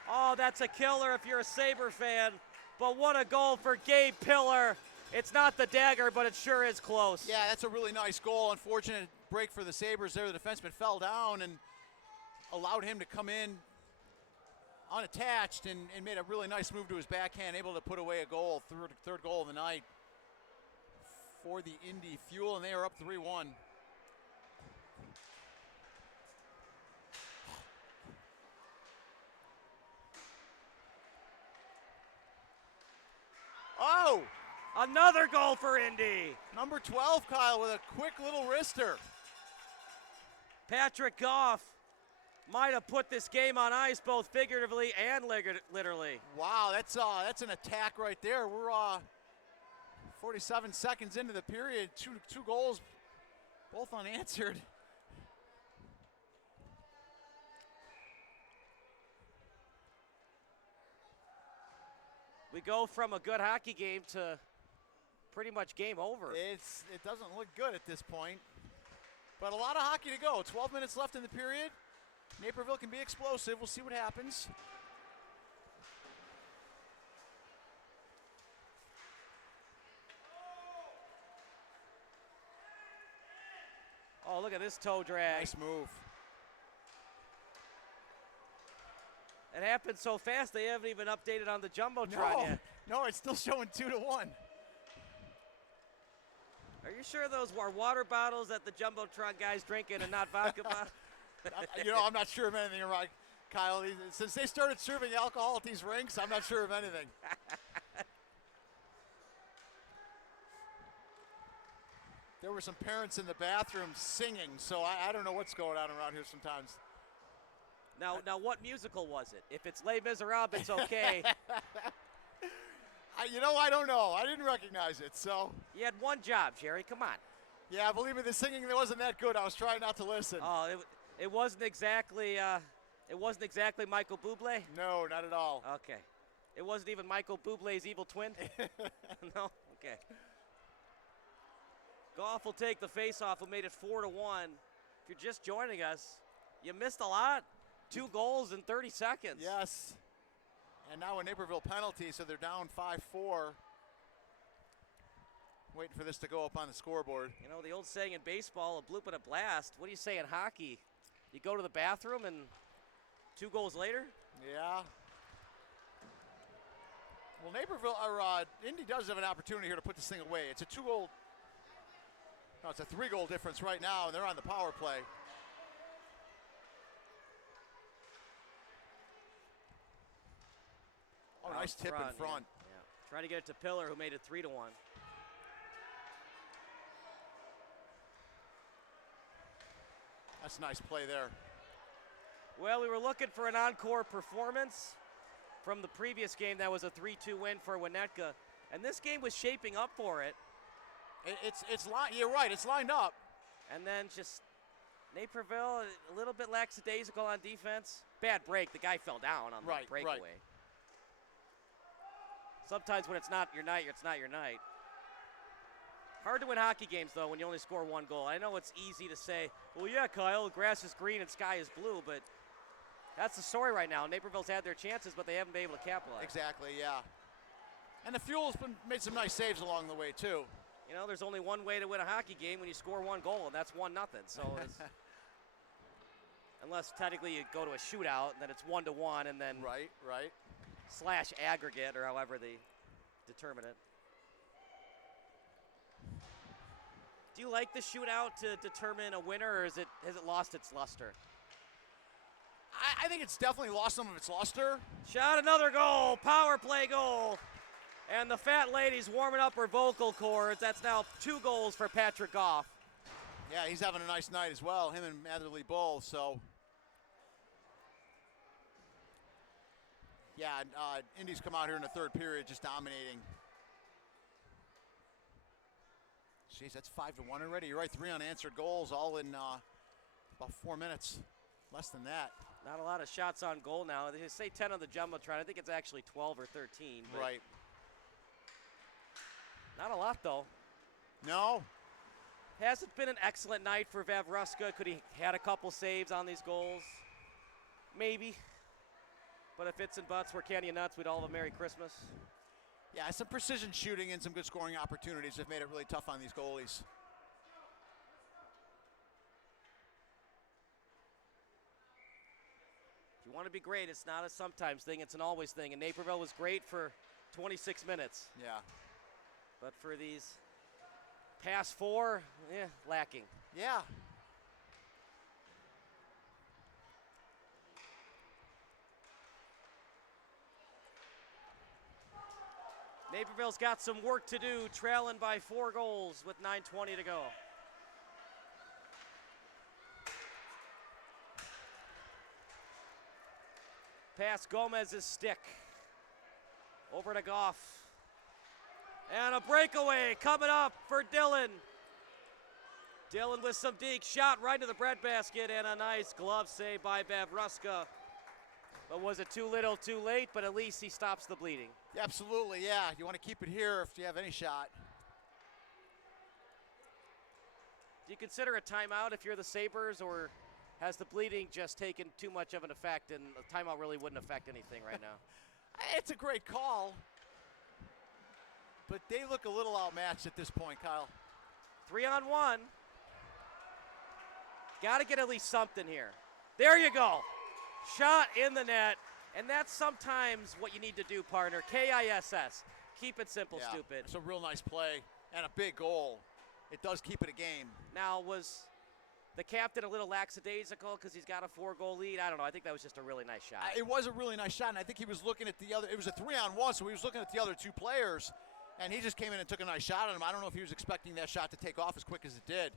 Oh, that's a killer if you're a Sabre fan, but what a goal for Gabe Pillar. It's not the dagger, but it sure is close. Yeah, that's a really nice goal. Unfortunate break for the Sabres there. The defenseman fell down and allowed him to come in unattached and made a really nice move to his backhand, able to put away a goal, third goal of the night for the Indy Fuel, and they are up 3-1. Oh! Another goal for Indy. Number 12, Kyle, with a quick little wrister. Patrick Goff might have put this game on ice both figuratively and literally. Wow, that's an attack right there. We're 47 seconds into the period, two goals, both unanswered. We go from a good hockey game to pretty much game over. It doesn't look good at this point, but a lot of hockey to go. 12 minutes left in the period. Naperville can be explosive. We'll see what happens. Oh, look at this toe drag. Nice move. It happened so fast they haven't even updated on the Jumbotron yet. No, it's still showing 2-1. Are you sure those are water bottles that the Jumbotron guy's drinking and not vodka bottles? I'm not sure of anything, right, Kyle. Since they started serving alcohol at these rinks, I'm not sure of anything. There were some parents in the bathroom singing, so I don't know what's going on around here sometimes. Now, what musical was it? If it's Les Miserables, it's okay. I don't know. I didn't recognize it, so. You had one job, Jerry. Come on. Yeah, believe me, the singing wasn't that good. I was trying not to listen. Oh, it wasn't exactly. It wasn't exactly Michael Bublé. No, not at all. Okay. It wasn't even Michael Bublé's evil twin. No. Okay. Goff will take the faceoff. Who made it 4-1. If you're just joining us, you missed a lot. 2 goals in 30 seconds. Yes. And now a Naperville penalty, so they're down 5-4. Waiting for this to go up on the scoreboard. You know, the old saying in baseball, a bloop and a blast. What do you say in hockey? You go to the bathroom and 2 goals later? Yeah. Well, Indy does have an opportunity here to put this thing away. It's a 3-goal difference right now, and they're on the power play. Oh, nice tip in front. Yeah. Trying to get it to Pillar, who made it 3-1. That's a nice play there. Well, we were looking for an encore performance from the previous game. That was a 3-2 win for Winnetka. And this game was shaping up for it. You're right, it's lined up. And then just Naperville, a little bit lackadaisical on defense. Bad break. The guy fell down on the breakaway. Right. Sometimes when it's not your night, it's not your night. Hard to win hockey games, though, when you only score 1 goal. I know it's easy to say, well, yeah, Kyle, the grass is green and sky is blue, but that's the story right now. Naperville's had their chances, but they haven't been able to capitalize. Exactly, yeah. And the Fuel's made some nice saves along the way, too. You know, there's only one way to win a hockey game when you score 1 goal, and that's 1-0. So unless technically you go to a shootout, and then it's 1-1, and then right. slash aggregate, or however they determine it. Do you like the shootout to determine a winner, or has it lost its luster? I think it's definitely lost some of its luster. Shot, another goal, power play goal. And the fat lady's warming up her vocal cords. That's now 2 goals for Patrick Goff. Yeah, he's having a nice night as well, him and Matherly both, so. Yeah, Indy's come out here in the third period just dominating. Jeez, that's 5-1 already. You're right, 3 unanswered goals, all in about 4 minutes. Less than that. Not a lot of shots on goal now. They say 10 on the Jumbotron. I think it's actually 12 or 13. Right. Not a lot, though. No. Hasn't been an excellent night for Vavruska. Could he had a couple saves on these goals? Maybe. But if it's and buts were candy and nuts, we'd all have a Merry Christmas. Yeah, some precision shooting and some good scoring opportunities have made it really tough on these goalies. If you want to be great, it's not a sometimes thing, it's an always thing. And Naperville was great for 26 minutes. Yeah. But for these past 4, lacking. Yeah. Naperville's got some work to do, trailing by 4 goals with 9:20 to go. Pass Gomez's stick. Over to Goff. And a breakaway coming up for Dillon. Dillon with some deke, shot right into the breadbasket, and a nice glove save by Vavruska. But was it too little, too late? But at least he stops the bleeding. Absolutely, yeah. You want to keep it here if you have any shot. Do you consider a timeout if you're the Sabres, or has the bleeding just taken too much of an effect and a timeout really wouldn't affect anything right now? It's a great call, but they look a little outmatched at this point, Kyle. 3-on-1. Got to get at least something here. There you go. Shot in the net, and that's sometimes what you need to do, partner. KISS. Keep it simple, Yeah, stupid. it's a real nice play and a big goal. It does keep it a game. Now, was the captain a little lackadaisical because he's got a 4-goal lead? I don't know. I think that was just a really nice shot. It was a really nice shot, and I think he was looking at the other. It was a 3-on-1, so he was looking at the other 2 players, and he just came in and took a nice shot at him. I don't know if he was expecting that shot to take off as quick as it did.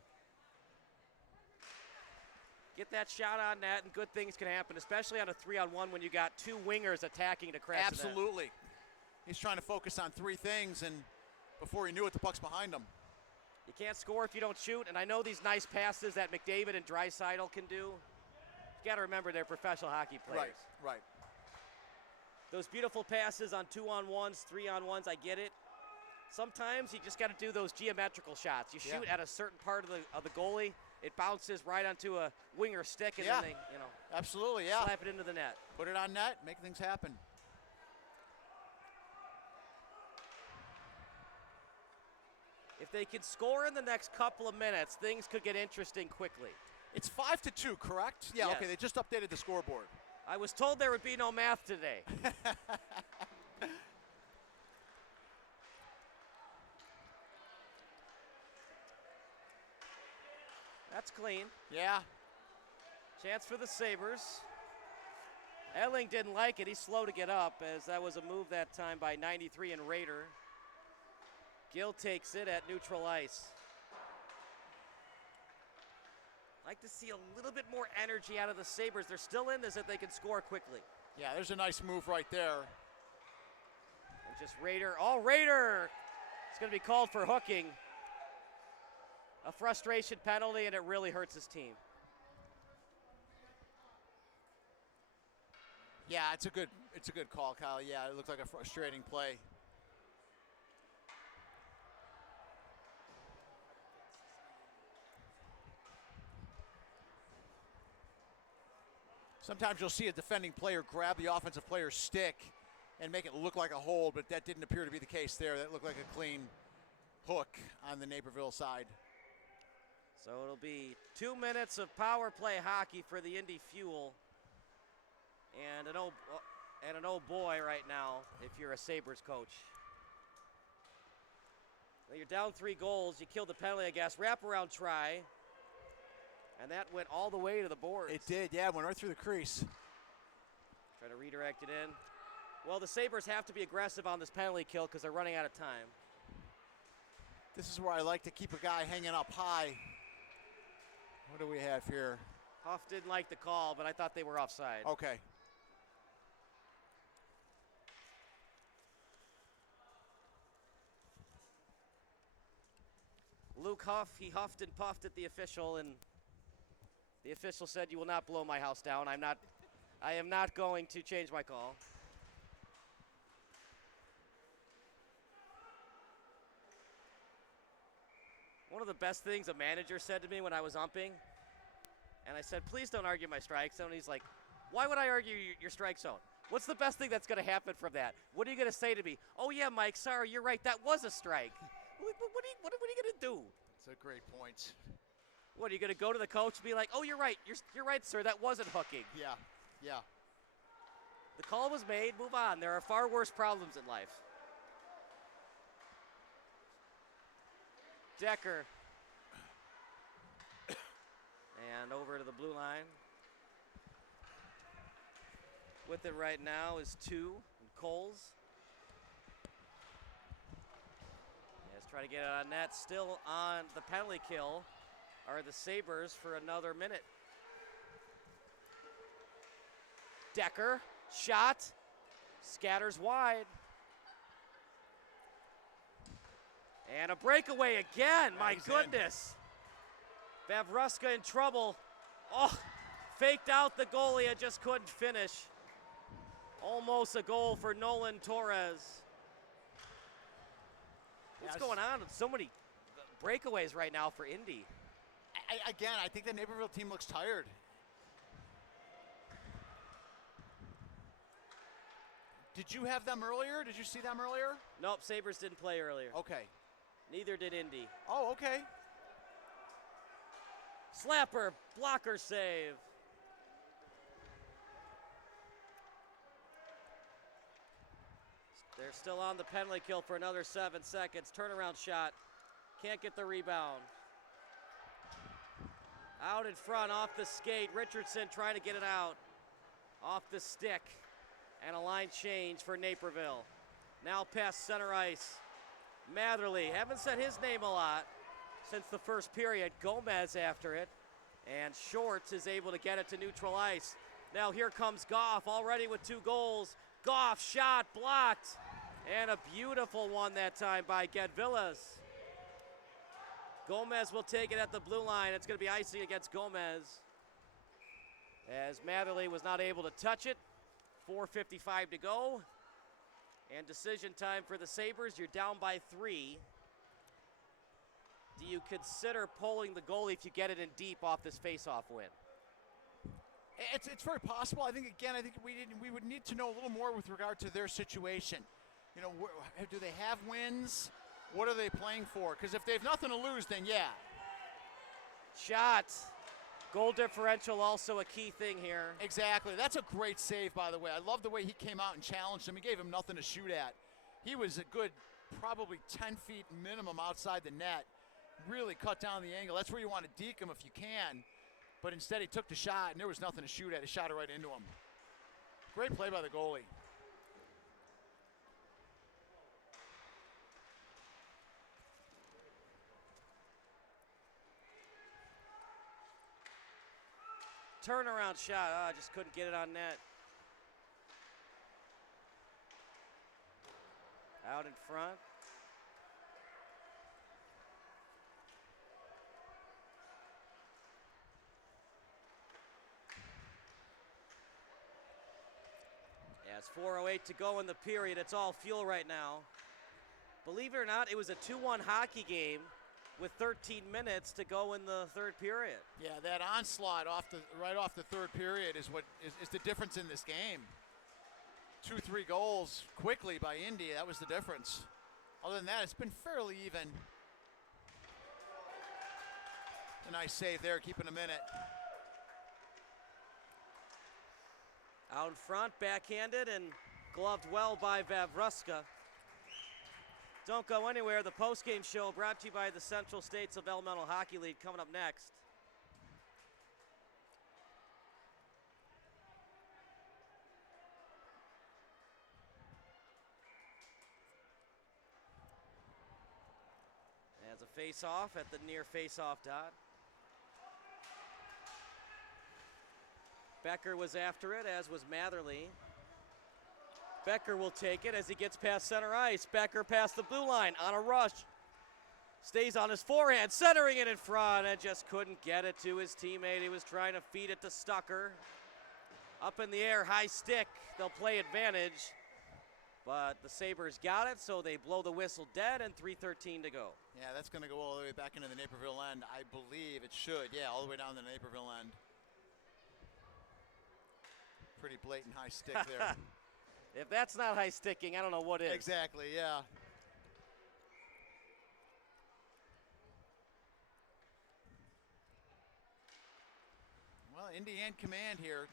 Get that shot on net, and good things can happen, especially on a 3-on-1 when you got 2 wingers attacking to crash the net. Absolutely. He's trying to focus on 3 things, and before he knew it, the puck's behind him. You can't score if you don't shoot, and I know these nice passes that McDavid and Draisaitl can do. You got to remember they're professional hockey players. Right. Those beautiful passes on 2-on-1s, 3-on-1s, I get it. Sometimes you just got to do those geometrical shots. You shoot at a certain part of the goalie, it bounces right onto a winger stick, and then they, absolutely, slap it into the net. Put it on net, make things happen. If they could score in the next couple of minutes, things could get interesting quickly. It's 5-2, correct? Yeah, Yes. okay, they just updated the scoreboard. I was told there would be no math today. That's clean. Yeah. Chance for the Sabres. Elling didn't like it. He's slow to get up, as that was a move that time by 93 and Raider. Gill takes it at neutral ice. Like to see a little bit more energy out of the Sabres. They're still in this if they can score quickly. Yeah, there's a nice move right there. And just Raider. Oh, Raider! It's going to be called for hooking. A frustration penalty, and it really hurts his team. Yeah, it's a good call, Kyle. Yeah, it looked like a frustrating play. Sometimes you'll see a defending player grab the offensive player's stick and make it look like a hold, but that didn't appear to be the case there. That looked like a clean hook on the Naperville side. So it'll be 2 minutes of power play hockey for the Indy Fuel. And an oh boy right now if you're a Sabres coach. Well, you're down 3 goals. You killed the penalty, I guess. Wraparound try. And that went all the way to the boards. It did, yeah, went right through the crease. Try to redirect it in. Well, the Sabres have to be aggressive on this penalty kill because they're running out of time. This is where I like to keep a guy hanging up high. What do we have here? Huff didn't like the call, but I thought they were offside. Okay. Luke Huff, he huffed and puffed at the official, and the official said, "You will not blow my house down. I am not going to change my call." One of the best things a manager said to me when I was umping, and I said, "Please don't argue my strike zone." He's like, "Why would I argue your strike zone? What's the best thing that's going to happen from that? What are you going to say to me? Oh, yeah, Mike, sorry, you're right, that was a strike." What are you going to do? It's a great point. What, are you going to go to the coach and be like, "Oh, you're right, you're right, sir, that wasn't hooking"? Yeah, yeah. The call was made, move on. There are far worse problems in life. Decker. And over to the blue line. With it right now is 2, Coles. Let's try to get it on net. Still on the penalty kill are the Sabres for another minute. Decker, shot, scatters wide. And a breakaway again, my goodness. Vavruska in trouble. Oh, faked out the goalie, and just couldn't finish. Almost a goal for Nolan Torres. What's going on with so many breakaways right now for Indy? I think the Naperville team looks tired. Did you have them earlier? Did you see them earlier? Nope, Sabres didn't play earlier. Okay. Neither did Indy. Oh, okay. Slapper, blocker save. They're still on the penalty kill for another 7 seconds. Turnaround shot. Can't get the rebound. Out in front, off the skate. Richardson trying to get it out. Off the stick. And a line change for Naperville. Now past center ice. Matherly, haven't said his name a lot since the first period. Gomez after it. And Shorts is able to get it to neutral ice. Now here comes Goff, already with 2 goals. Goff shot, blocked. And a beautiful one that time by Gedvillas. Gomez will take it at the blue line. It's going to be icing against Gomez, as Matherly was not able to touch it. 4:55 to go. And decision time for the Sabres. You're down by 3. Do you consider pulling the goalie if you get it in deep off this face-off win? It's very possible. I think we would need to know a little more with regard to their situation. You know, do they have wins? What are they playing for? Because if they have nothing to lose, then yeah. Shot. Goal differential also a key thing here. Exactly. That's a great save, by the way. I love the way he came out and challenged him. He gave him nothing to shoot at. He was a good, probably 10 feet minimum outside the net. Really cut down the angle. That's where you want to deke him if you can. But instead he took the shot, and there was nothing to shoot at. He shot it right into him. Great play by the goalie. Turnaround shot. Just couldn't get it on net. Out in front. It's 4:08 to go in the period. It's all fuel right now. Believe it or not, it was a 2-1 hockey game with 13 minutes to go in the third period. Yeah, that onslaught right off the third period is what is the difference in this game. 2-3 goals quickly by Indy. That was the difference. Other than that, it's been fairly even. A nice save there, keeping a minute. Out in front, backhanded and gloved well by Vavruska. Don't go anywhere. The postgame show brought to you by the Central States of Elemental Hockey League coming up next. As a face-off at the near face-off dot. Becker was after it, as was Matherly. Becker will take it as he gets past center ice. Becker past the blue line on a rush. Stays on his forehand, centering it in front, and just couldn't get it to his teammate. He was trying to feed it to Stucker. Up in the air, high stick. They'll play advantage. But the Sabres got it, so they blow the whistle dead, and 3:13 to go. Yeah, that's going to go all the way back into the Naperville end. I believe it should. Yeah, all the way down to the Naperville end. Pretty blatant high stick there. If that's not high sticking, I don't know what is. Exactly, yeah. Well, Indy in command here.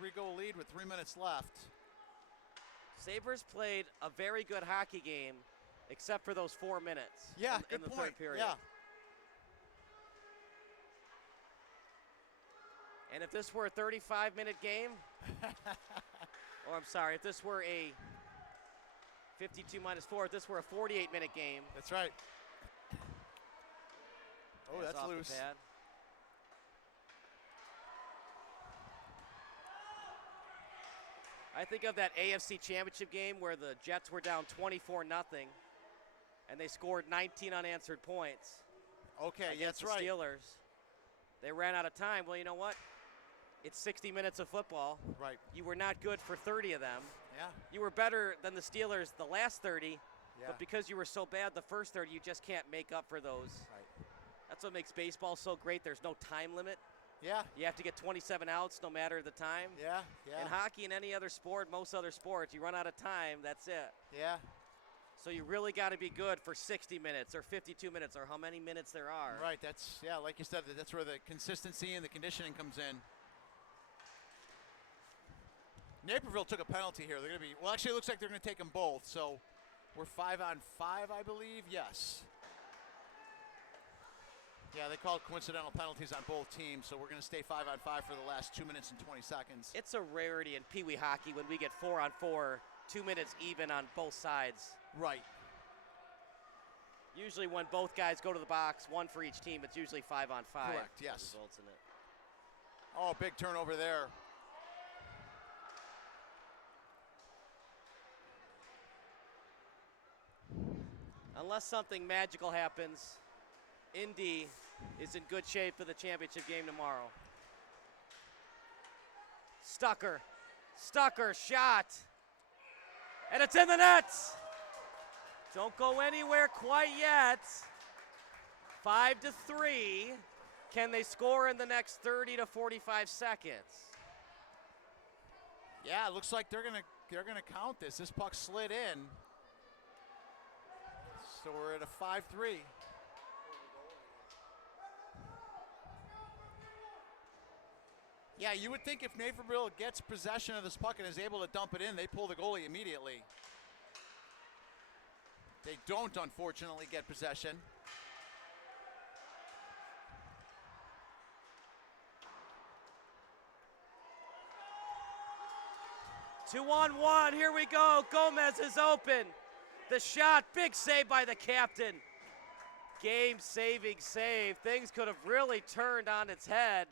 3-goal lead with 3 minutes left. Sabres played a very good hockey game, except for those 4 minutes Yeah, in good the point. third period. Yeah. And if this were a 35-minute game, or I'm sorry, if this were a 52 minus 4, if this were a 48-minute game. That's right. Oh, That's that's off the loose. pad. I think of that AFC Championship game where the Jets were down 24-0, and they scored 19 unanswered points. Okay, against that's the right. Steelers. They ran out of time. Well, you know what? It's 60 minutes of football. Right. You were not good for 30 of them. Yeah. You were better than the Steelers the last 30, Yeah. but because you were so bad the first 30, you just can't make up for those. Right. That's what makes baseball so great. There's no time limit. Yeah. You have to get 27 outs no matter the time. Yeah. Yeah. In hockey and any other sport, most other sports, you run out of time, that's it. Yeah. So you really got to be good for 60 minutes or 52 minutes or how many minutes there are. Right. That's, yeah, like you said, that's where the consistency and the conditioning comes in. Naperville took a penalty here. They're going to be, well, actually, it looks like they're going to take them both. So we're 5-on-5, I believe. Yes. Yeah, they called coincidental penalties on both teams, so we're going to stay 5-on-5 for the last 2 minutes and 20 seconds. It's a rarity in PeeWee hockey when we get 4-on-4, 2 minutes even on both sides. Right. Usually when both guys go to the box, one for each team, it's usually 5-on-5. Correct, yes. Results in it. Oh, big turnover there. Unless something magical happens, Indy is in good shape for the championship game tomorrow. Stucker, shot, and it's in the net. Don't go anywhere quite yet. 5-3. Can they score in the next 30 to 45 seconds? Yeah, it looks like they're gonna count this. This puck slid in. So we're at a 5-3. Yeah, you would think if Naperville gets possession of this puck and is able to dump it in, they pull the goalie immediately. They don't, unfortunately, get possession. 2-on-1, here we go. Gomez is open. The shot, big save by the captain. Game-saving save. Things could have really turned on its head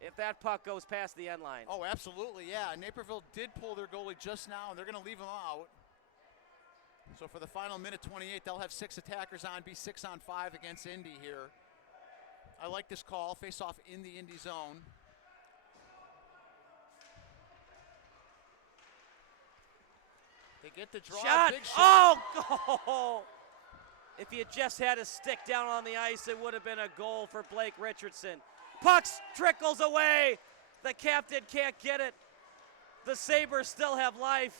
if that puck goes past the end line. Oh, absolutely, yeah. Naperville did pull their goalie just now, and they're going to leave him out. So for the final minute 28, they'll have 6 attackers on, be 6-on-5 against Indy here. I like this call, face-off in the Indy zone. They get the draw. Shot! Big shot. Oh, goal! If he had just had his stick down on the ice, it would have been a goal for Blake Richardson. Pucks trickles away. The captain can't get it. The Sabres still have life.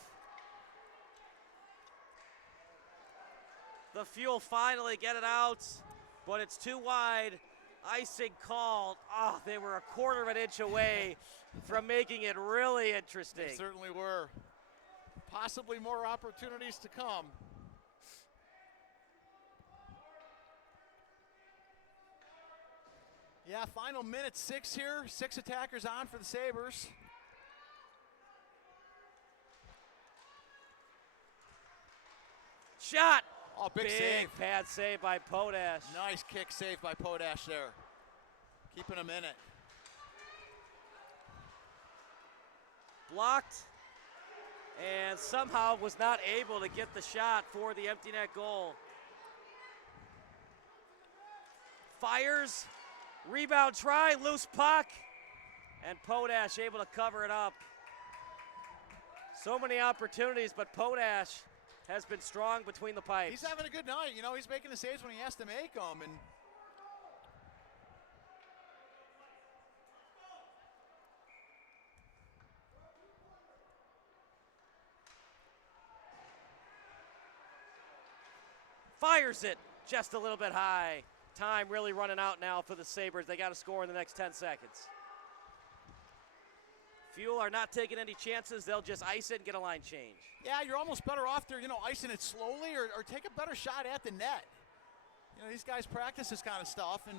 The Fuel finally get it out, but it's too wide. Icing called. Oh, they were a quarter of an inch away from making it really interesting. They certainly were. Possibly more opportunities to come. Yeah, final minute 6 here. 6 attackers on for the Sabres. Shot! Oh, big save. Pad save by Potash. Nice kick save by Potash there. Keeping him in it. Blocked, and somehow was not able to get the shot for the empty net goal. fires. Rebound try, loose puck. And Potash able to cover it up. So many opportunities, but Potash has been strong between the pipes. He's having a good night. You know, he's making the saves when he has to make them. And fires it just a little bit high. Time really running out now for the Sabres. They got to score in the next 10 seconds. Fuel are not taking any chances. They'll just ice it and get a line change. yeah, you're almost better off there, icing it slowly or take a better shot at the net. These guys practice this kind of stuff, and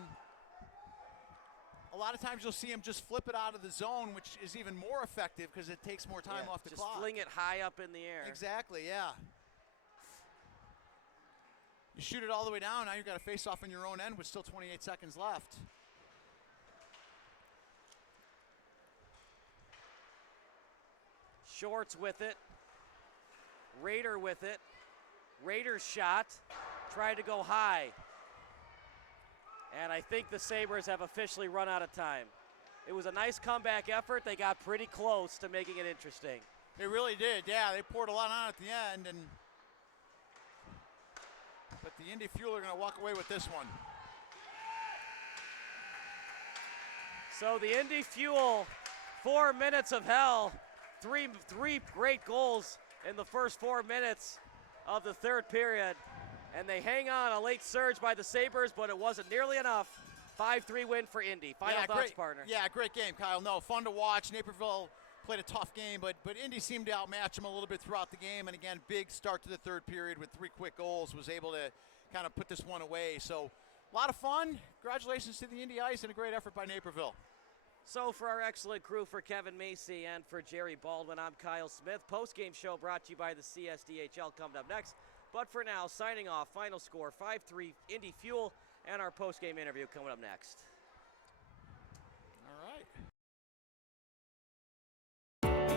a lot of times you'll see them just flip it out of the zone, which is even more effective because it takes more time off the clock. Just fling it high up in the air. Exactly, yeah. You shoot it all the way down, now you've got to face off in your own end with still 28 seconds left. Shorts with it. Raider with it. Raider's shot. Tried to go high. And I think the Sabres have officially run out of time. It was a nice comeback effort. They got pretty close to making it interesting. They really did, yeah. They poured a lot on at the end, but the Indy Fuel are going to walk away with this one. So the Indy Fuel, 4 minutes of hell. Three great goals in the first 4 minutes of the third period. And they hang on, a late surge by the Sabres, but it wasn't nearly enough. 5-3 win for Indy. Final thoughts, partner. Yeah, great game, Kyle. No, fun to watch. Naperville played a tough game, but Indy seemed to outmatch them a little bit throughout the game. And again, big start to the third period with 3 quick goals, was able to kind of put this one away. So a lot of fun. Congratulations to the Indy Ice and a great effort by Naperville. So for our excellent crew, for Kevin Macy and for Jerry Baldwin, I'm Kyle Smith. Post-game show brought to you by the CSDHL coming up next. But for now, signing off, final score 5-3 Indy Fuel, and our post-game interview coming up next. All right.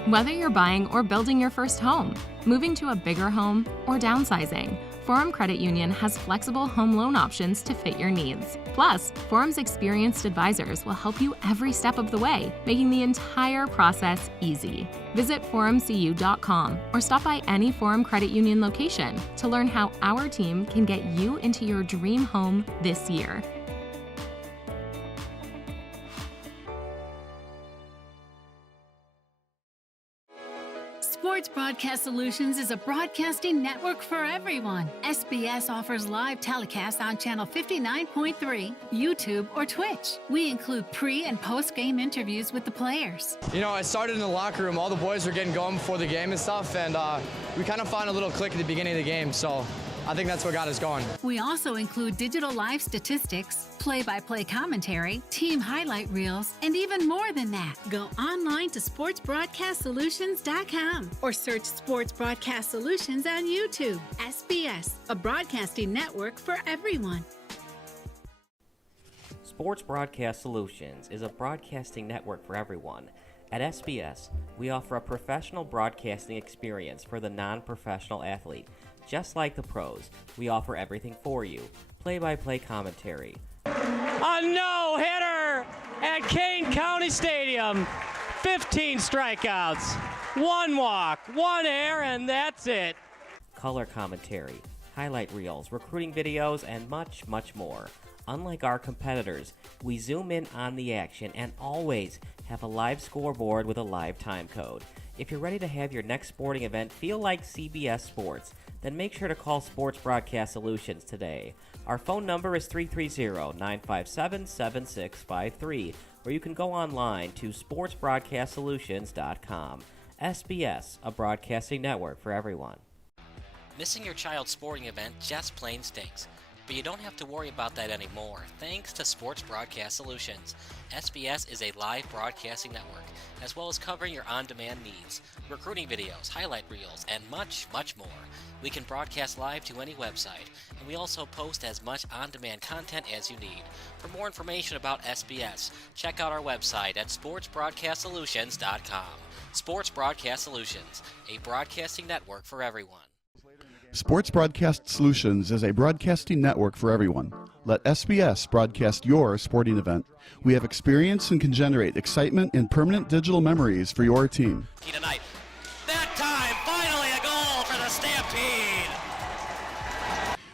Whether you're buying or building your first home, moving to a bigger home, or downsizing, Forum Credit Union has flexible home loan options to fit your needs. Plus, Forum's experienced advisors will help you every step of the way, making the entire process easy. Visit forumcu.com or stop by any Forum Credit Union location to learn how our team can get you into your dream home this year. Sports Broadcast Solutions is a broadcasting network for everyone. SBS offers live telecasts on Channel 59.3, YouTube, or Twitch. We include pre- and post-game interviews with the players. I started in the locker room. All the boys were getting going before the game and stuff, and we kind of found a little click at the beginning of the game, so I think that's what got us going. We also include digital live statistics, play-by-play commentary, team highlight reels, and even more than that. Go online to sportsbroadcastsolutions.com or search Sports Broadcast Solutions on YouTube. SBS, a broadcasting network for everyone. Sports Broadcast Solutions is a broadcasting network for everyone. At SBS, we offer a professional broadcasting experience for the non-professional athlete. Just like the pros, we offer everything for you. Play-by-play commentary. A no-hitter at Kane County Stadium. 15 strikeouts, 1 walk, 1 error, and that's it. Color commentary, highlight reels, recruiting videos, and much, much more. Unlike our competitors, we zoom in on the action and always have a live scoreboard with a live time code. If you're ready to have your next sporting event feel like CBS Sports, then make sure to call Sports Broadcast Solutions today. Our phone number is 330-957-7653, or you can go online to sportsbroadcastsolutions.com. SBS, a broadcasting network for everyone. Missing your child's sporting event just plain stinks. But you don't have to worry about that anymore, thanks to Sports Broadcast Solutions. SBS is a live broadcasting network, as well as covering your on-demand needs, recruiting videos, highlight reels, and much, much more. We can broadcast live to any website, and we also post as much on-demand content as you need. For more information about SBS, check out our website at sportsbroadcastsolutions.com. Sports Broadcast Solutions, a broadcasting network for everyone. Sports Broadcast Solutions is a broadcasting network for everyone. Let SBS broadcast your sporting event. We have experience and can generate excitement and permanent digital memories for your team. Tonight. That time, finally a goal for the Stampede.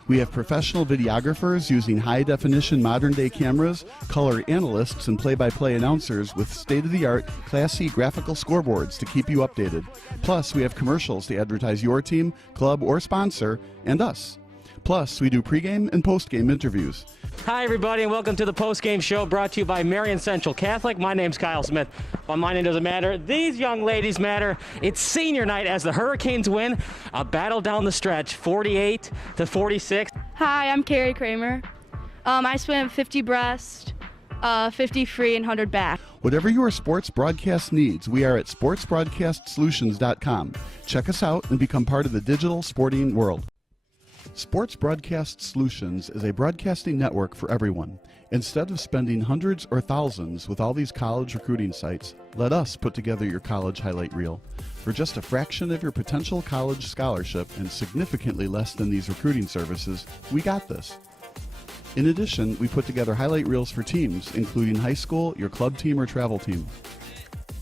We have professional videographers using high-definition modern-day cameras, color analysts, and play-by-play announcers with state-of-the-art, classy graphical scoreboards to keep you updated. Plus, we have commercials to advertise your team, club, or sponsor, and us. Plus, we do pregame and postgame interviews. Hi, everybody, and welcome to the postgame show brought to you by Marion Central Catholic. My name's Kyle Smith. Well, my name doesn't matter. These young ladies matter. It's senior night as the Hurricanes win a battle down the stretch, 48-46. Hi, I'm Carrie Kramer. I swim 50 breast, 50 free, and 100 back. Whatever your sports broadcast needs, we are at sportsbroadcastsolutions.com. Check us out and become part of the digital sporting world. Sports Broadcast Solutions is a broadcasting network for everyone. Instead of spending hundreds or thousands with all these college recruiting sites, let us put together your college highlight reel. For just a fraction of your potential college scholarship and significantly less than these recruiting services, we got this. In addition, we put together highlight reels for teams, including high school, your club team, or travel team.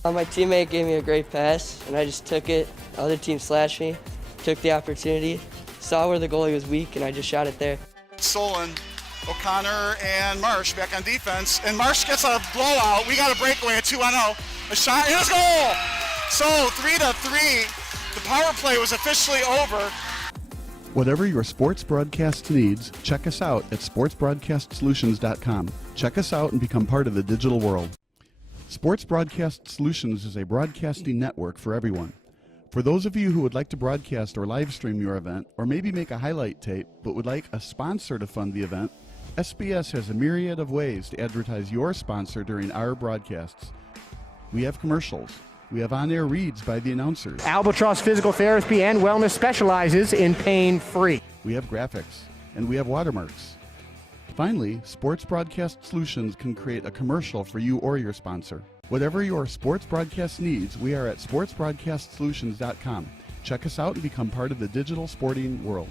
My teammate gave me a great pass, and I just took it. The other team slashed me, took the opportunity, saw where the goalie was weak, and I just shot it there. Solon, O'Connor, and Marsh back on defense. And Marsh gets a blowout. We got a breakaway at 2-0. A shot, and a goal! So 3-3. The power play was officially over. Whatever your sports broadcast needs, check us out at sportsbroadcastsolutions.com. Check us out and become part of the digital world. Sports Broadcast Solutions is a broadcasting network for everyone. For those of you who would like to broadcast or live stream your event, or maybe make a highlight tape, but would like a sponsor to fund the event, SBS has a myriad of ways to advertise your sponsor during our broadcasts. We have commercials. We have on-air reads by the announcers. Albatross Physical Therapy and Wellness specializes in pain-free. We have graphics, and we have watermarks. Finally, Sports Broadcast Solutions can create a commercial for you or your sponsor. Whatever your sports broadcast needs, we are at sportsbroadcastsolutions.com. Check us out and become part of the digital sporting world.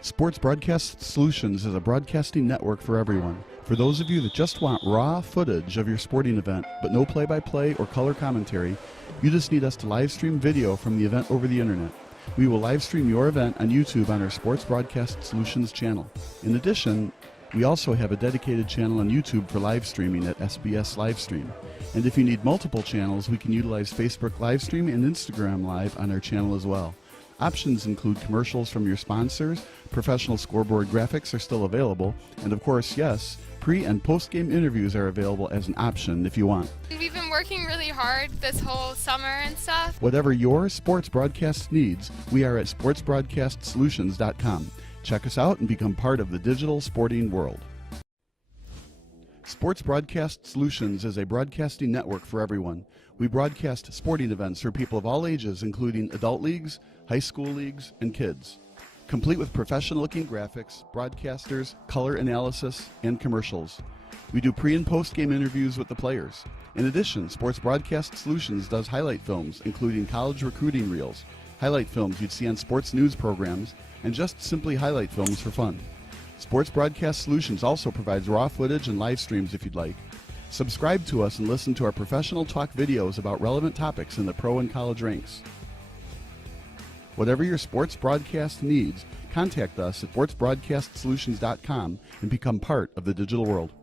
Sports Broadcast Solutions is a broadcasting network for everyone. For those of you that just want raw footage of your sporting event, but no play-by-play or color commentary, you just need us to live stream video from the event over the internet. We will live stream your event on YouTube on our Sports Broadcast Solutions channel. In addition, we also have a dedicated channel on YouTube for live streaming at SBS Livestream. And if you need multiple channels, we can utilize Facebook Livestream and Instagram Live on our channel as well. Options include commercials from your sponsors, professional scoreboard graphics are still available, and of course, yes, pre- and post-game interviews are available as an option if you want. We've been working really hard this whole summer and stuff. Whatever your sports broadcast needs, we are at sportsbroadcastsolutions.com. Check us out and become part of the digital sporting world. Sports Broadcast Solutions is a broadcasting network for everyone. We broadcast sporting events for people of all ages, including adult leagues, high school leagues, and kids. Complete with professional-looking graphics, broadcasters, color analysis, and commercials. We do pre- and post-game interviews with the players. In addition, Sports Broadcast Solutions does highlight films, including college recruiting reels, highlight films you'd see on sports news programs, and just simply highlight films for fun. Sports Broadcast Solutions also provides raw footage and live streams if you'd like. Subscribe to us and listen to our professional talk videos about relevant topics in the pro and college ranks. Whatever your sports broadcast needs, contact us at sportsbroadcastsolutions.com and become part of the digital world.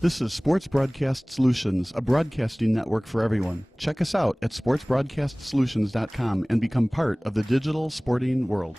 This is Sports Broadcast Solutions, a broadcasting network for everyone. Check us out at sportsbroadcastsolutions.com and become part of the digital sporting world.